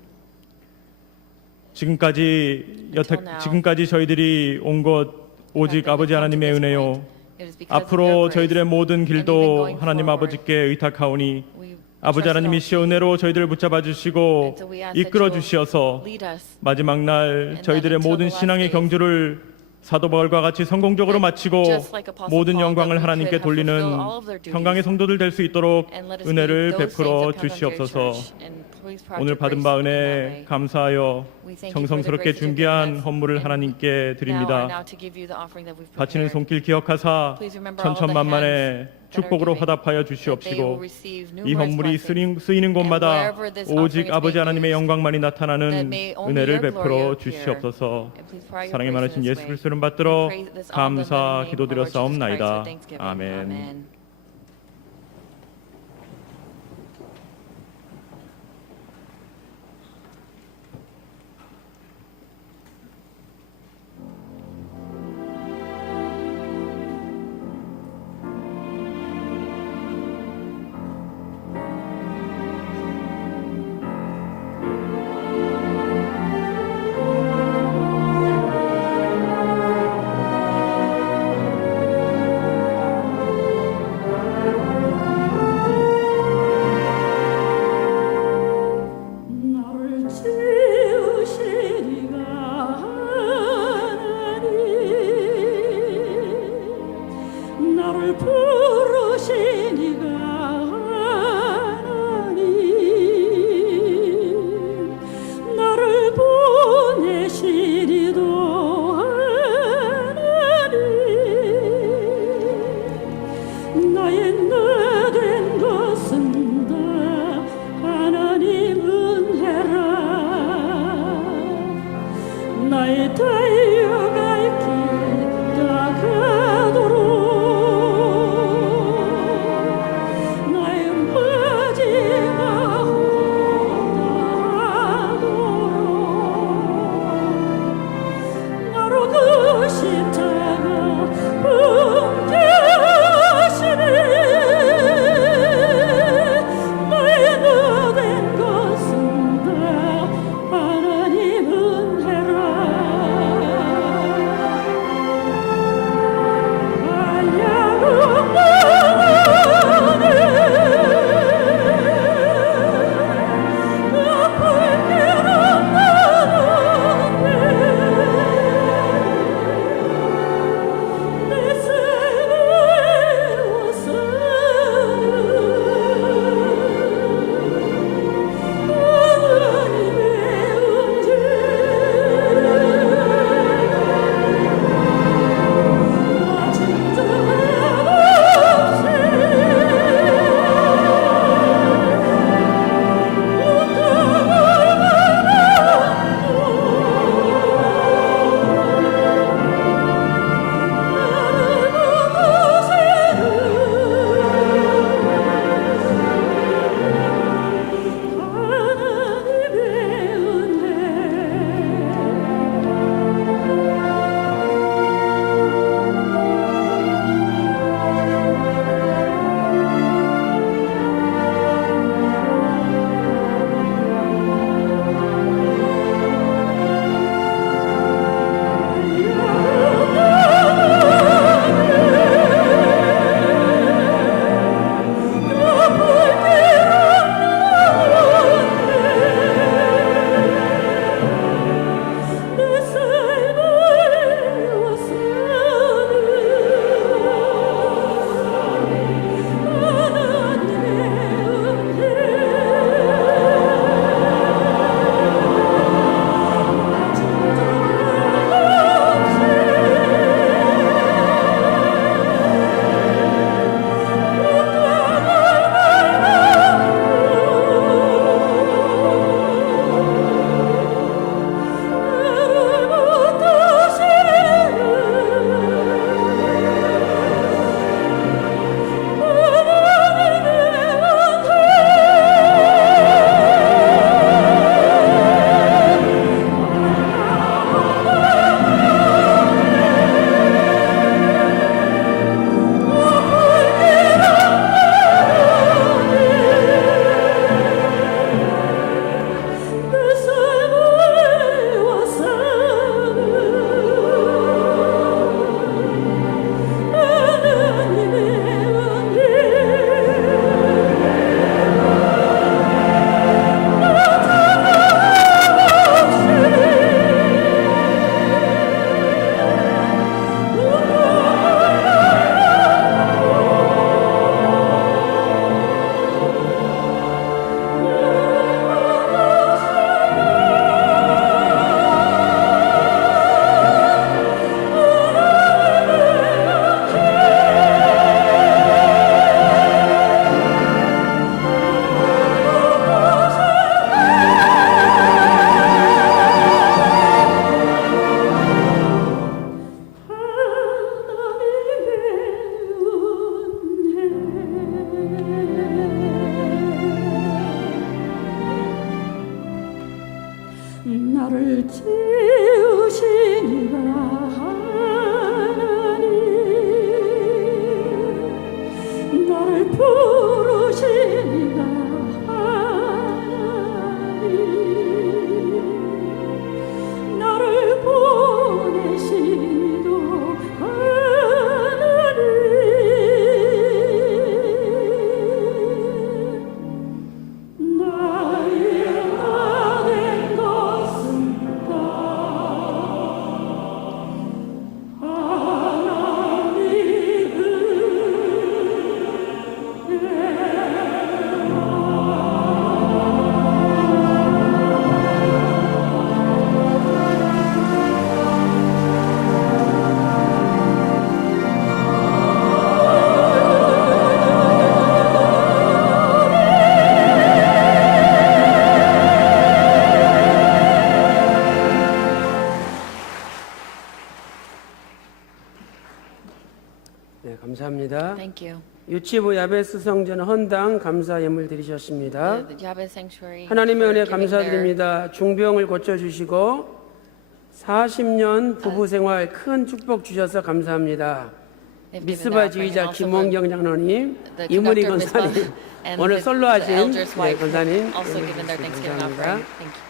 지금까지 저희들이 온 것 오직 아버지 하나님의 은혜요. 앞으로 저희들의 모든 길도 하나님 아버지께 의탁하오니 아버지 하나님이시여 은혜로 저희들을 붙잡아 주시고 이끌어 주시어서 마지막 날 저희들의 모든 신앙의 경주를 사도 바울과 같이 성공적으로 마치고 모든 영광을 하나님께 돌리는 평강의 성도들 될 수 있도록 은혜를 베풀어 주시옵소서. 오늘 받은 바 은혜 감사하여 정성스럽게 준비한 헌물을 하나님께 드립니다. 바치는 손길 기억하사 천천만만의 축복으로 화답하여 주시옵시고 이 헌물이 쓰이는 곳마다 오직 아버지 하나님의 영광만이 나타나는 은혜를 베풀어 주시옵소서. 사랑이 많으신 예수 그리스도를 받들어 감사 기도드렸사옵나이다. 아멘. 네, 감사합니다. Thank you. 유치부 야베스 성전 헌당 감사 예물 드리셨습니다. The Jabez Sanctuary. 하나님의 for 은혜 giving their- 감사드립니다. 중병을 고쳐주시고 40년 부부 생활 큰 축복 주셔서 감사합니다. they've given 미스바 their offering, 지휘자 and also for 김원경 장로님, the 이문희 conductor of 권사님, Mizpah and 오늘 the 솔로하신 elder's 네, wife 권사님 also given their Thanksgiving 감사합니다. offering. Thank you.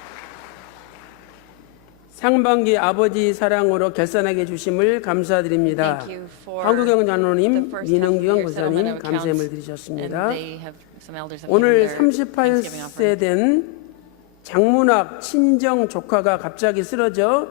상반기 아버지 사랑으로 결산하게 주심을 감사드립니다. Thank you for 황구경 the 장로님, first 민흥규영 half of your settlement 권사님 of 감사함을 accounts, 드리셨습니다. and they have- some elders have 오늘 given their Thanksgiving 38세 offering. 된 장문학 친정 조카가 갑자기 쓰러져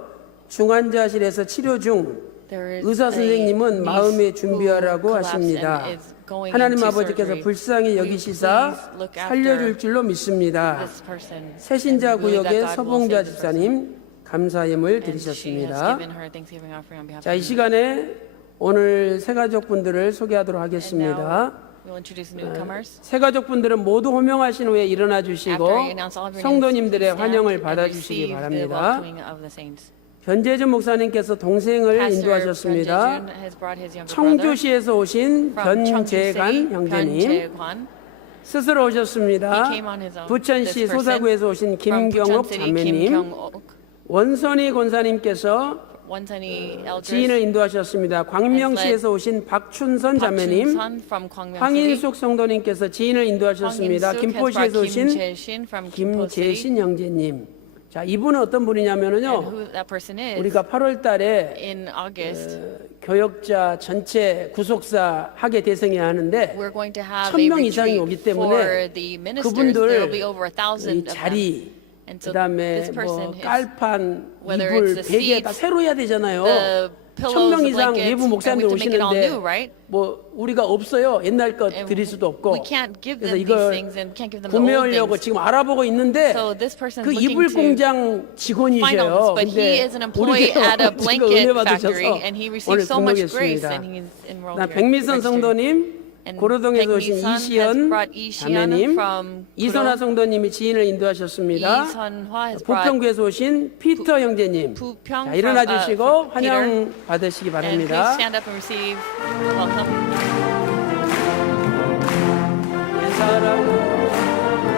중환자실에서 치료 중 There is 의사 a 선생님은 niece 마음에 who 준비하라고 collapsed 하십니다. and is going 하나님 into 아버지께서 surgery. 불쌍히 Will you 여기시사 please look after 살려줄 줄로 믿습니다. this person? 새신자 And we believe that 구역의 God will 서봉자 save this person. 집사님 감사예물 And she has 드리셨습니다. given her Thanksgiving offering on behalf 자, 이 of me. 시간에 오늘 새가족분들을 소개하도록 And 하겠습니다. now we'll introduce newcomers. 새가족분들은 모두 호명하신 후에 일어나 주시고 After I announce all of your names, 성도님들의 please stand 환영을 and 받아주시기 receive the 바랍니다. welcoming of the saints. 변재준 목사님께서 동생을 Pastor 인도하셨습니다. Byung-jae Jun has brought his younger brother 청주시에서 오신 from Cheongju 변재간 City, 형제님 Byung-jae 스스로 오셨습니다. He came on his own. 부천시 This person 소사구에서 오신 from 김경옥 Bucheon City, Kim 자매님, Kyung-ok, 원선희 권사님께서 Wonsunny elders, 지인을 인도하셨습니다. 광명시에서 오신 박춘선 Park 자매님, Chun-sun from Gwangmyeong City, 황인숙 성도님께서 지인을 인도하셨습니다. Hwang In-suk has 김포시에서 brought Kim 오신 Jae-shin from Kimpo City. 김재신 형제님. 자, 이분은 어떤 And 분이냐면요. who that person is, 우리가 8월 달에 in August, 교역자 전체 구속사 하게 대성해야 하는데 we're going to have 1000명 a 이상이 retreat 오기 for 때문에 the ministers. There will be 그분들 over 1,000 이 of them. 자리 And so 그다음에 this 뭐 person is 깔판, whether 이불, it's the 베개 다 seats, 새로 해야 되잖아요. the pillows, 1000명 the 이상 blankets, 외부 and we 목사님들 have to make it all 오시는데 new, right? 뭐 우리가 없어요. 옛날 것 And 드릴 수도 없고. we can't give 그래서 them these 이걸 things and can't give them the old 구매하려고 things. 지금 알아보고 있는데 So this person 그 is 이불 looking to 공장 find all 직원이셔요. this, but he 근데 is an 우리 employee at a 지금 은혜 blanket 받으셔서 factory, and he 오늘 received so much grace, 등록했습니다. and he's enrolled 나 here. 백미선 registered. 성도님, And 고려동에서 오신 Baek Mi-sun has 이시연 brought Lee-sian 자매님, from 이선아 Guro. 성도님이 지인을 인도하셨습니다. 이선화 has brought 부평구에서 오신 피터 형제님, 부평 자, 일어나 from, 주시고 from 환영 받으시기 And please 바랍니다. stand up and receive welcome. 내 사랑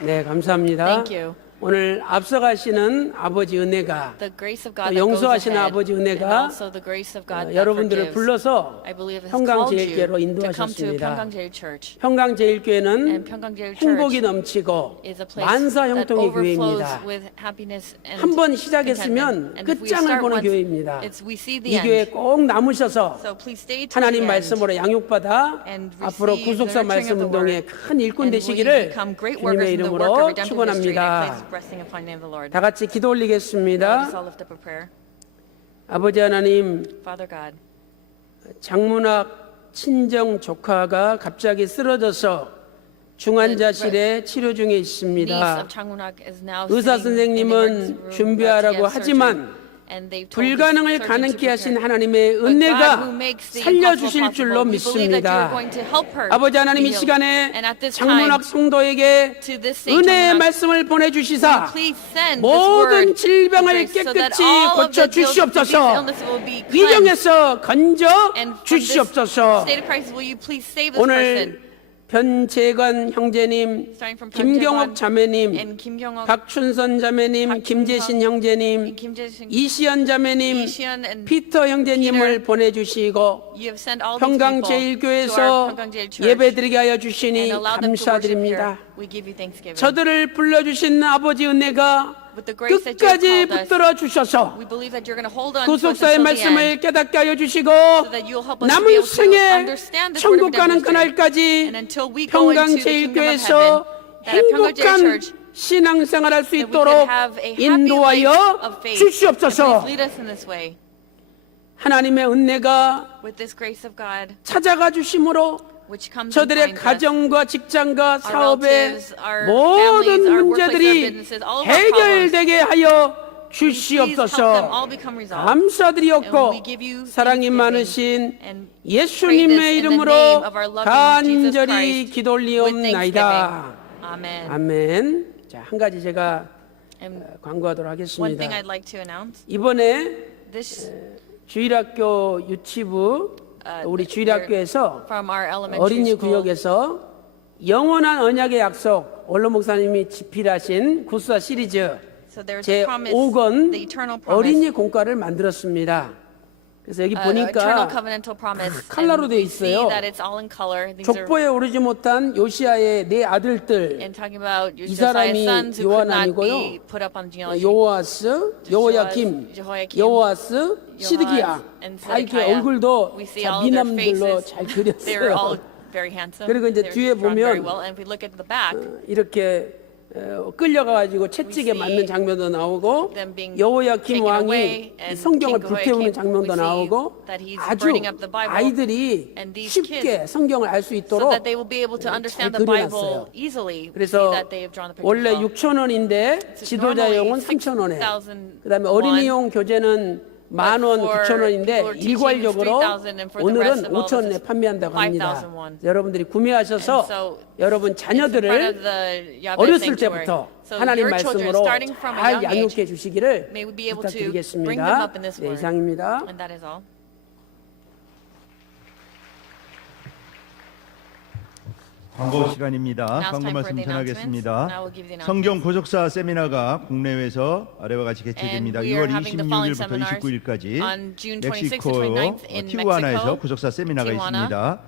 네, 감사합니다. Thank you. 오늘 앞서가시는 아버지 은혜가 The grace of God 또 that goes 용서하시는 ahead, 아버지 and 은혜가 also the grace of God that 여러분들을 forgives. 불러서 I believe has 평강제일교회로 called you to come to 인도하셨습니다. Pyeonggang Church. 평강제일교회는 And Pyeonggang 행복이 Church 넘치고 is a place 만사 that 형통의 overflows 교회입니다. with happiness and 한 번 contentment. 시작했으면 And if we 끝장을 start 보는 once, 교회입니다. we see 이 the 교회 end. 꼭 남으셔서 So please stay to 하나님 the end. 말씀으로 양육받아 and 앞으로 receive 구속사 the nurturing 말씀 of the 운동의 word. 큰 일꾼 And will you 되시기를 become great 주님의 workers in the work of 이름으로 redemptive history. And I place 축원합니다. blessing upon the name of the Lord. 다 같이 기도 Let us 올리겠습니다. all lift up a prayer. 아버지 하나님, Father God, 장문학 친정 조카가 갑자기 쓰러져서 중환자실에 치료 중에 niece 있습니다. of Changwon-hak is now 의사 sitting in the emergency 선생님은 room 준비하라고 about to get 하지만 surgery. And they've told the 불가능을 surgeon to 가능케 하신 prepare. 하나님의 But God who 은혜가 makes the 살려주실 impossible 줄로 possible, we believe that you're 믿습니다. going to help her 아버지 하나님 be 이 healed. 시간에 And at this time, 장문학 성도에게 to this saint 은혜의 Changwon-hak, 말씀을 will you 보내주시사 please send this 모든 word 질병을 of grace so that 깨끗이 all of 고쳐 the disease 주시옵소서. illness will be cleansed. 위경에서 건져 And from this 주시옵소서. state of crisis, will you please save this person? 오늘 변재관 형제님, Starting from 김경옥 Pyongyang 자매님, and Kim Kyung-ok, 박춘선 자매님, 박춘선, 김재신 형제님, Kim Jae-shin, 이시연 자매님, Lee-sian and 피터 형제님을 Peter, 보내주시고 you have sent all these people to our 평강제일교회에서 Pyeonggang Church 예배드리게 예배드리게 하여 주시니 and allow them to worship 감사드립니다. here. We give you thanksgiving. 저들을 불러주신 아버지 은혜가 With the grace that you 끝까지 have called us, 붙들어 주셔서 we believe that you're going to hold on to us 구속사의 until the 말씀을 end, 깨닫게 하여 주시고 so that you'll help us to be 남은 able to 생에 understand this word 천국 of 가는 redemption history. 그날까지 And until we go into the kingdom of heaven, 평강제일교회에서 that at Pyeonggang 행복한 Church, 신앙생활 할 수 that we 있도록 can have a happy life 인도하여 of faith. And 주시옵소서. please lead us in this way. 하나님의 은혜가 With this grace of God, 찾아가 주심으로 which comes and 저들의 finds us, 가정과 직장과 사업의 relatives, our 모든 families, our workplace, our 문제들이 businesses, all of our problems 해결되게 하여 주시옵소서. 감사드리옵고 사랑이 많으신 예수님의 이름으로 간절히 기도 올리옵나이다. 아멘. 자, 한 가지 제가 광고하도록 One 하겠습니다. thing I'd like to announce: 이번에 this 주일학교 유치부 우리 주일학교에서 from our elementary 어린이 school. 구역에서 영원한 언약의 약속 원로 목사님이 집필하신 구스와 시리즈 So there's 제 a promise, 5권 the eternal promise, 어린이 공과를 만들었습니다. 그래서 여기 eternal 보니까 covenantal promise. 칼라로 and 되어 we see 있어요. that it's all in color. These are 족보에 오르지 못한 요시아의 네 아들들 and talking about 이 Josiah's 사람이 sons who could not 요한아니고요. be put up on genealogy. 요호아스, 여호야김, Jehoiakim, 여호아스, 시드기야 and 다 이렇게 Zedekiah. 얼굴도 We see 자, all their 미남들로 faces. 잘 They're all 그렸어요. very handsome. 그리고 이제 They're 뒤에 drawn very 보면 well. And if we look at the back, 이렇게 끌려가가지고 채찍에 We see 맞는 장면도 나오고 them being 여호야김 taken 왕이 away, 이 and 성경을 King 불태우는 Jehoiakim, 장면도 we see 나오고 that he's 아주 burning up the Bible, 아이들이 and these 쉽게 kids, 성경을 알 수 so 있도록 that they will be able to understand 잘 the 그려놨어요. Bible easily. We see 그래서 that they have drawn the pictures 원래 well. 6,000원인데 지도자용은 3,000원에 6,000 그다음에 어린이용 교재는 10,000원, for 9,000원인데 people teaching 일괄적으로 is 3,000 and for the rest 오늘은 of all 5,000원에 this 판매한다고 합니다. 5,000 won. 여러분들이 구매하셔서 And so 여러분 It's in front 자녀들을 of the Yahweh 어렸을 sanctuary. 때부터 So 하나님 your children, 말씀으로 starting from a 잘 young age, 양육해 주시기를 may we be able to bring them 부탁드리겠습니다. up in this 네, word. 이상입니다. And that is all. 광고 시간입니다. Now it's 광고 time for 말씀 the announcements. 전하겠습니다. Now we'll give the announcements. 성경 고속사 세미나가 국내외에서 아래와 같이 개최됩니다. And we are 6월 having the following 26일부터 seminars 29일까지 멕시코 on June 26th to 29th in 티후아나에서 Mexico, 고속사 세미나가 Tijuana. 있습니다.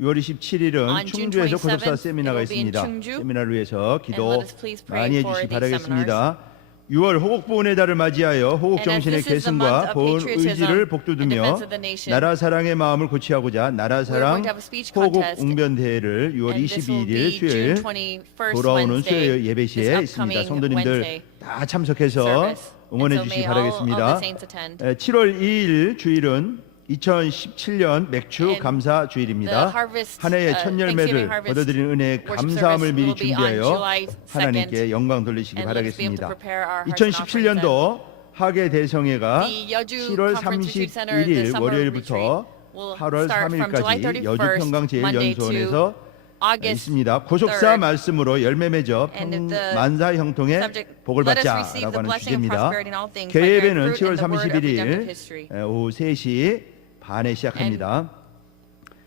6월 27일은 On June 충주에서 고속사 27th, 세미나가 it will be in 있습니다. Chungju. 세미나를 위해서 기도 And let us please pray 많이 for 해주시기 these 바라겠습니다. 6월 호국보훈의 달을 맞이하여 호국 And as 정신의 this is the month 계승과 of 보훈 patriotism 의지를 and 복돋으며 defense of the nation, 나라 사랑의 마음을 고취하고자 나라 사랑 going to have a speech 호국 contest, 웅변대회를 6월 and this will 22일 be 수요일 June 21st, 돌아오는 Wednesday, 수요일 예배 this 시에 있습니다. upcoming 성도님들 Wednesday 다 참석해서 service. 응원해 And so 주시기 may all of 바라겠습니다. the saints attend. 7월 2일 주일은 2017년 맥주 And 감사 the 주일입니다. harvest, 한 해의 첫 Thanksgiving 열매를 harvest 거둬들이는 은혜의 worship 감사함을 service 미리 will be on 준비하여 July 2nd, 하나님께 영광 돌리시기 and let us be able to 바라겠습니다. prepare our hearts and offerings 2017년도 하계 대성회가 The Yeoju 7월 Conference Retreat Center, the 31일 summer 월요일부터 retreat, will 8월 start from July 3일까지 31st, 여주 평강 Monday to 제일연수원에서 August 있습니다. 고속사 3rd. 말씀으로 열매 맺어 And if the 만사 형통의 subject, 복을 let us receive 받자라고 the 하는 blessing of 주제입니다. prosperity in all things by bearing 개예배는 fruit 7월 in the word of redemptive 31일 history. 오후 3시 반에 시작합니다.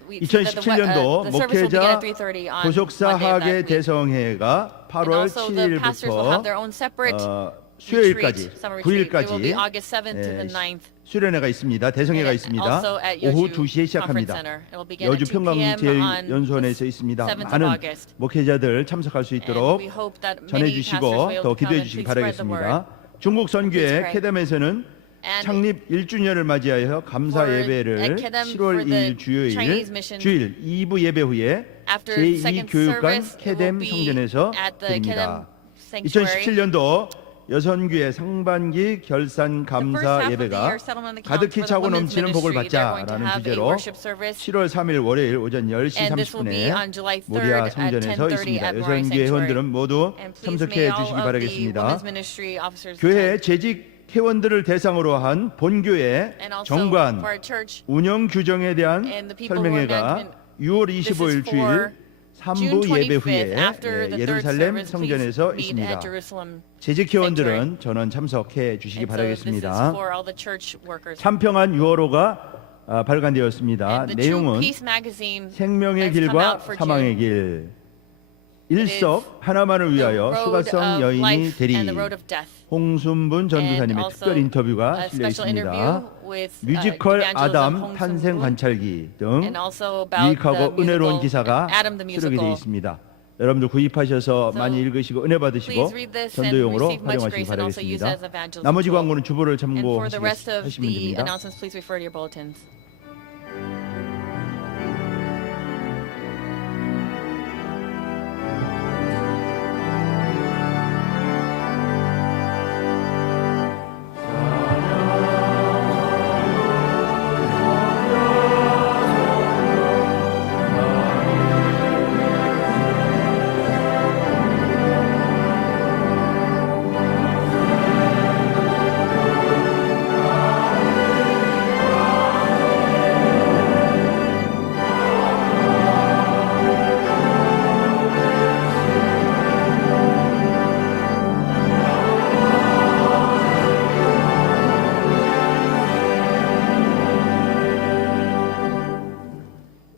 We see that the 2017년도 service will begin 목회자 at 3:30 on 고속사 Monday of 하계 that week. 대성회가 And 8월 also the pastors will have their 7일부터 own separate 수요일까지 retreat, summer retreat. It will be 9일까지 August 7th to the 9th. 수련회가 있습니다. 대성회가 And 있습니다. also at 오후 Yeoju 2시에 Conference 시작합니다. Center. It will begin 여주 at 2 평강 p.m. on 제일연수원에서 the 있습니다. 7th of 많은 August. 목회자들 참석할 수 And 있도록 we hope that many pastors will 전해주시고 be able 더 to come 기도해 and 주시기 please spread the word. 바라겠습니다. 중국 Please 선교회 pray. 캐담에서는 And 창립 1주년을 맞이하여 감사 for 예배를 Kedem 7월 for the 2일 주요일 Chinese mission, 주일 2부 예배 후에 after 제2교육관 second service, it will 캐뎀 be 성전에서 at the 드립니다. Kedem Sanctuary. 2017년도 여선교회 상반기 결산 The first 감사 half of the 예배가 year settlement accounts 가득히 for the 차고 women's 넘치는 복을 ministry. They're going to 받자라는 have a 주제로 worship service. 7월 3일 월요일 오전 10시 And this will be 30분에 on July 3rd 모리아 at 성전에서 10:30 있습니다. at Moriah 여선교회 Sanctuary. 회원들은 모두 And please 참석해 may all 주시기 of the 바라겠습니다. women's ministry officers 교회 attend. 재직 회원들을 대상으로 한 본교회 And also 정관 for our church, 운영 규정에 대한 and the people who are 설명회가 management. 6월 This is 25일 for 주일 3부 June 예배 25th, 후에 after the third 예루살렘 service, please 성전에서 meet 있습니다. at Jerusalem 재직 회원들은 전원 참석해 주시기 And so this is 바라겠습니다. for all the church workers. 참평한 6월호가 발간되었습니다. And the True 내용은 Peace magazine 생명의 has come 길과 out for 사망의 June. 길 일석 하나만을 The 위하여 road 수가성 of 여인이 life 되리 and the road of death. 홍순분 And 전도사님의 also 특별 인터뷰가 a 실려 special 있습니다. interview with 뮤지컬 evangelism 아담 Hong 탄생 Sun-gun, 관찰기 등 and also about 유익하고 the 은혜로운 musical 기사가 Adam the 수록이 되어 musical. 있습니다. 여러분들 구입하셔서 So 많이 읽으시고 은혜 받으시고 please read this and 전도용으로 receive much 활용하시기 grace and also use 바라겠습니다. it as evangelism 나머지 tool. 광고는 주보를 And for the rest of 참고하시면 the 됩니다. announcements, please refer to your bulletins.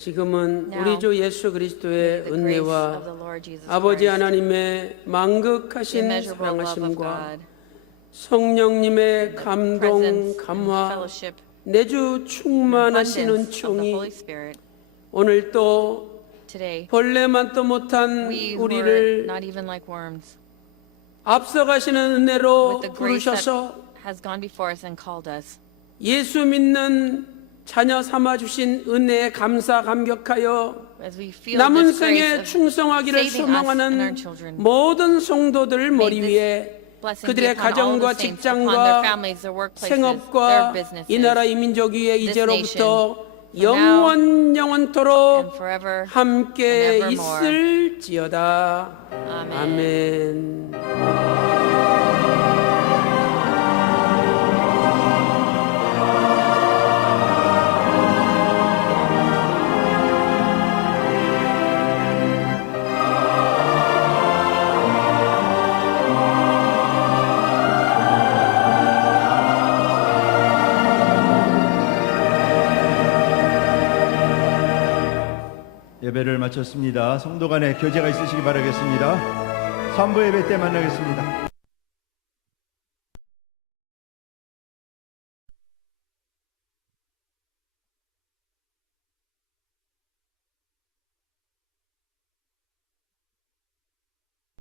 지금은 Now, 우리 주 예수 그리스도의 the grace of 은혜와 the Lord Jesus 아버지 Christ, 하나님의 the 만극하신 immeasurable love of 사랑하심과 God, 성령님의 감동, presence and 감화, fellowship, 내주 and 충만하신 abundance of the Holy 은총이 Spirit. 오늘 또 Today, 벌레만도 못한 we who were 우리를 not even like worms, 앞서가시는 은혜로 with the grace that 부르셔서 has gone before us and called us, 예수 믿는 자녀 삼아 주신 은혜에 감사 감격하여 as we feel 남은 this grace 생에 of 충성하기를 saving us and our 소망하는 children. 모든 성도들 머리 this 위에 blessing be 그들의 upon all 가정과 the saints, upon their 직장과 families, their workplaces, their 생업과 businesses, 이 나라 이 민족 위에 this 이제로부터 nation, 영원토록 and forever 함께 and evermore. 있을지어다. Amen. 아멘. 예배를 마쳤습니다. 성도 간에 교제가 있으시기 바라겠습니다. 3부 예배 때 만나겠습니다.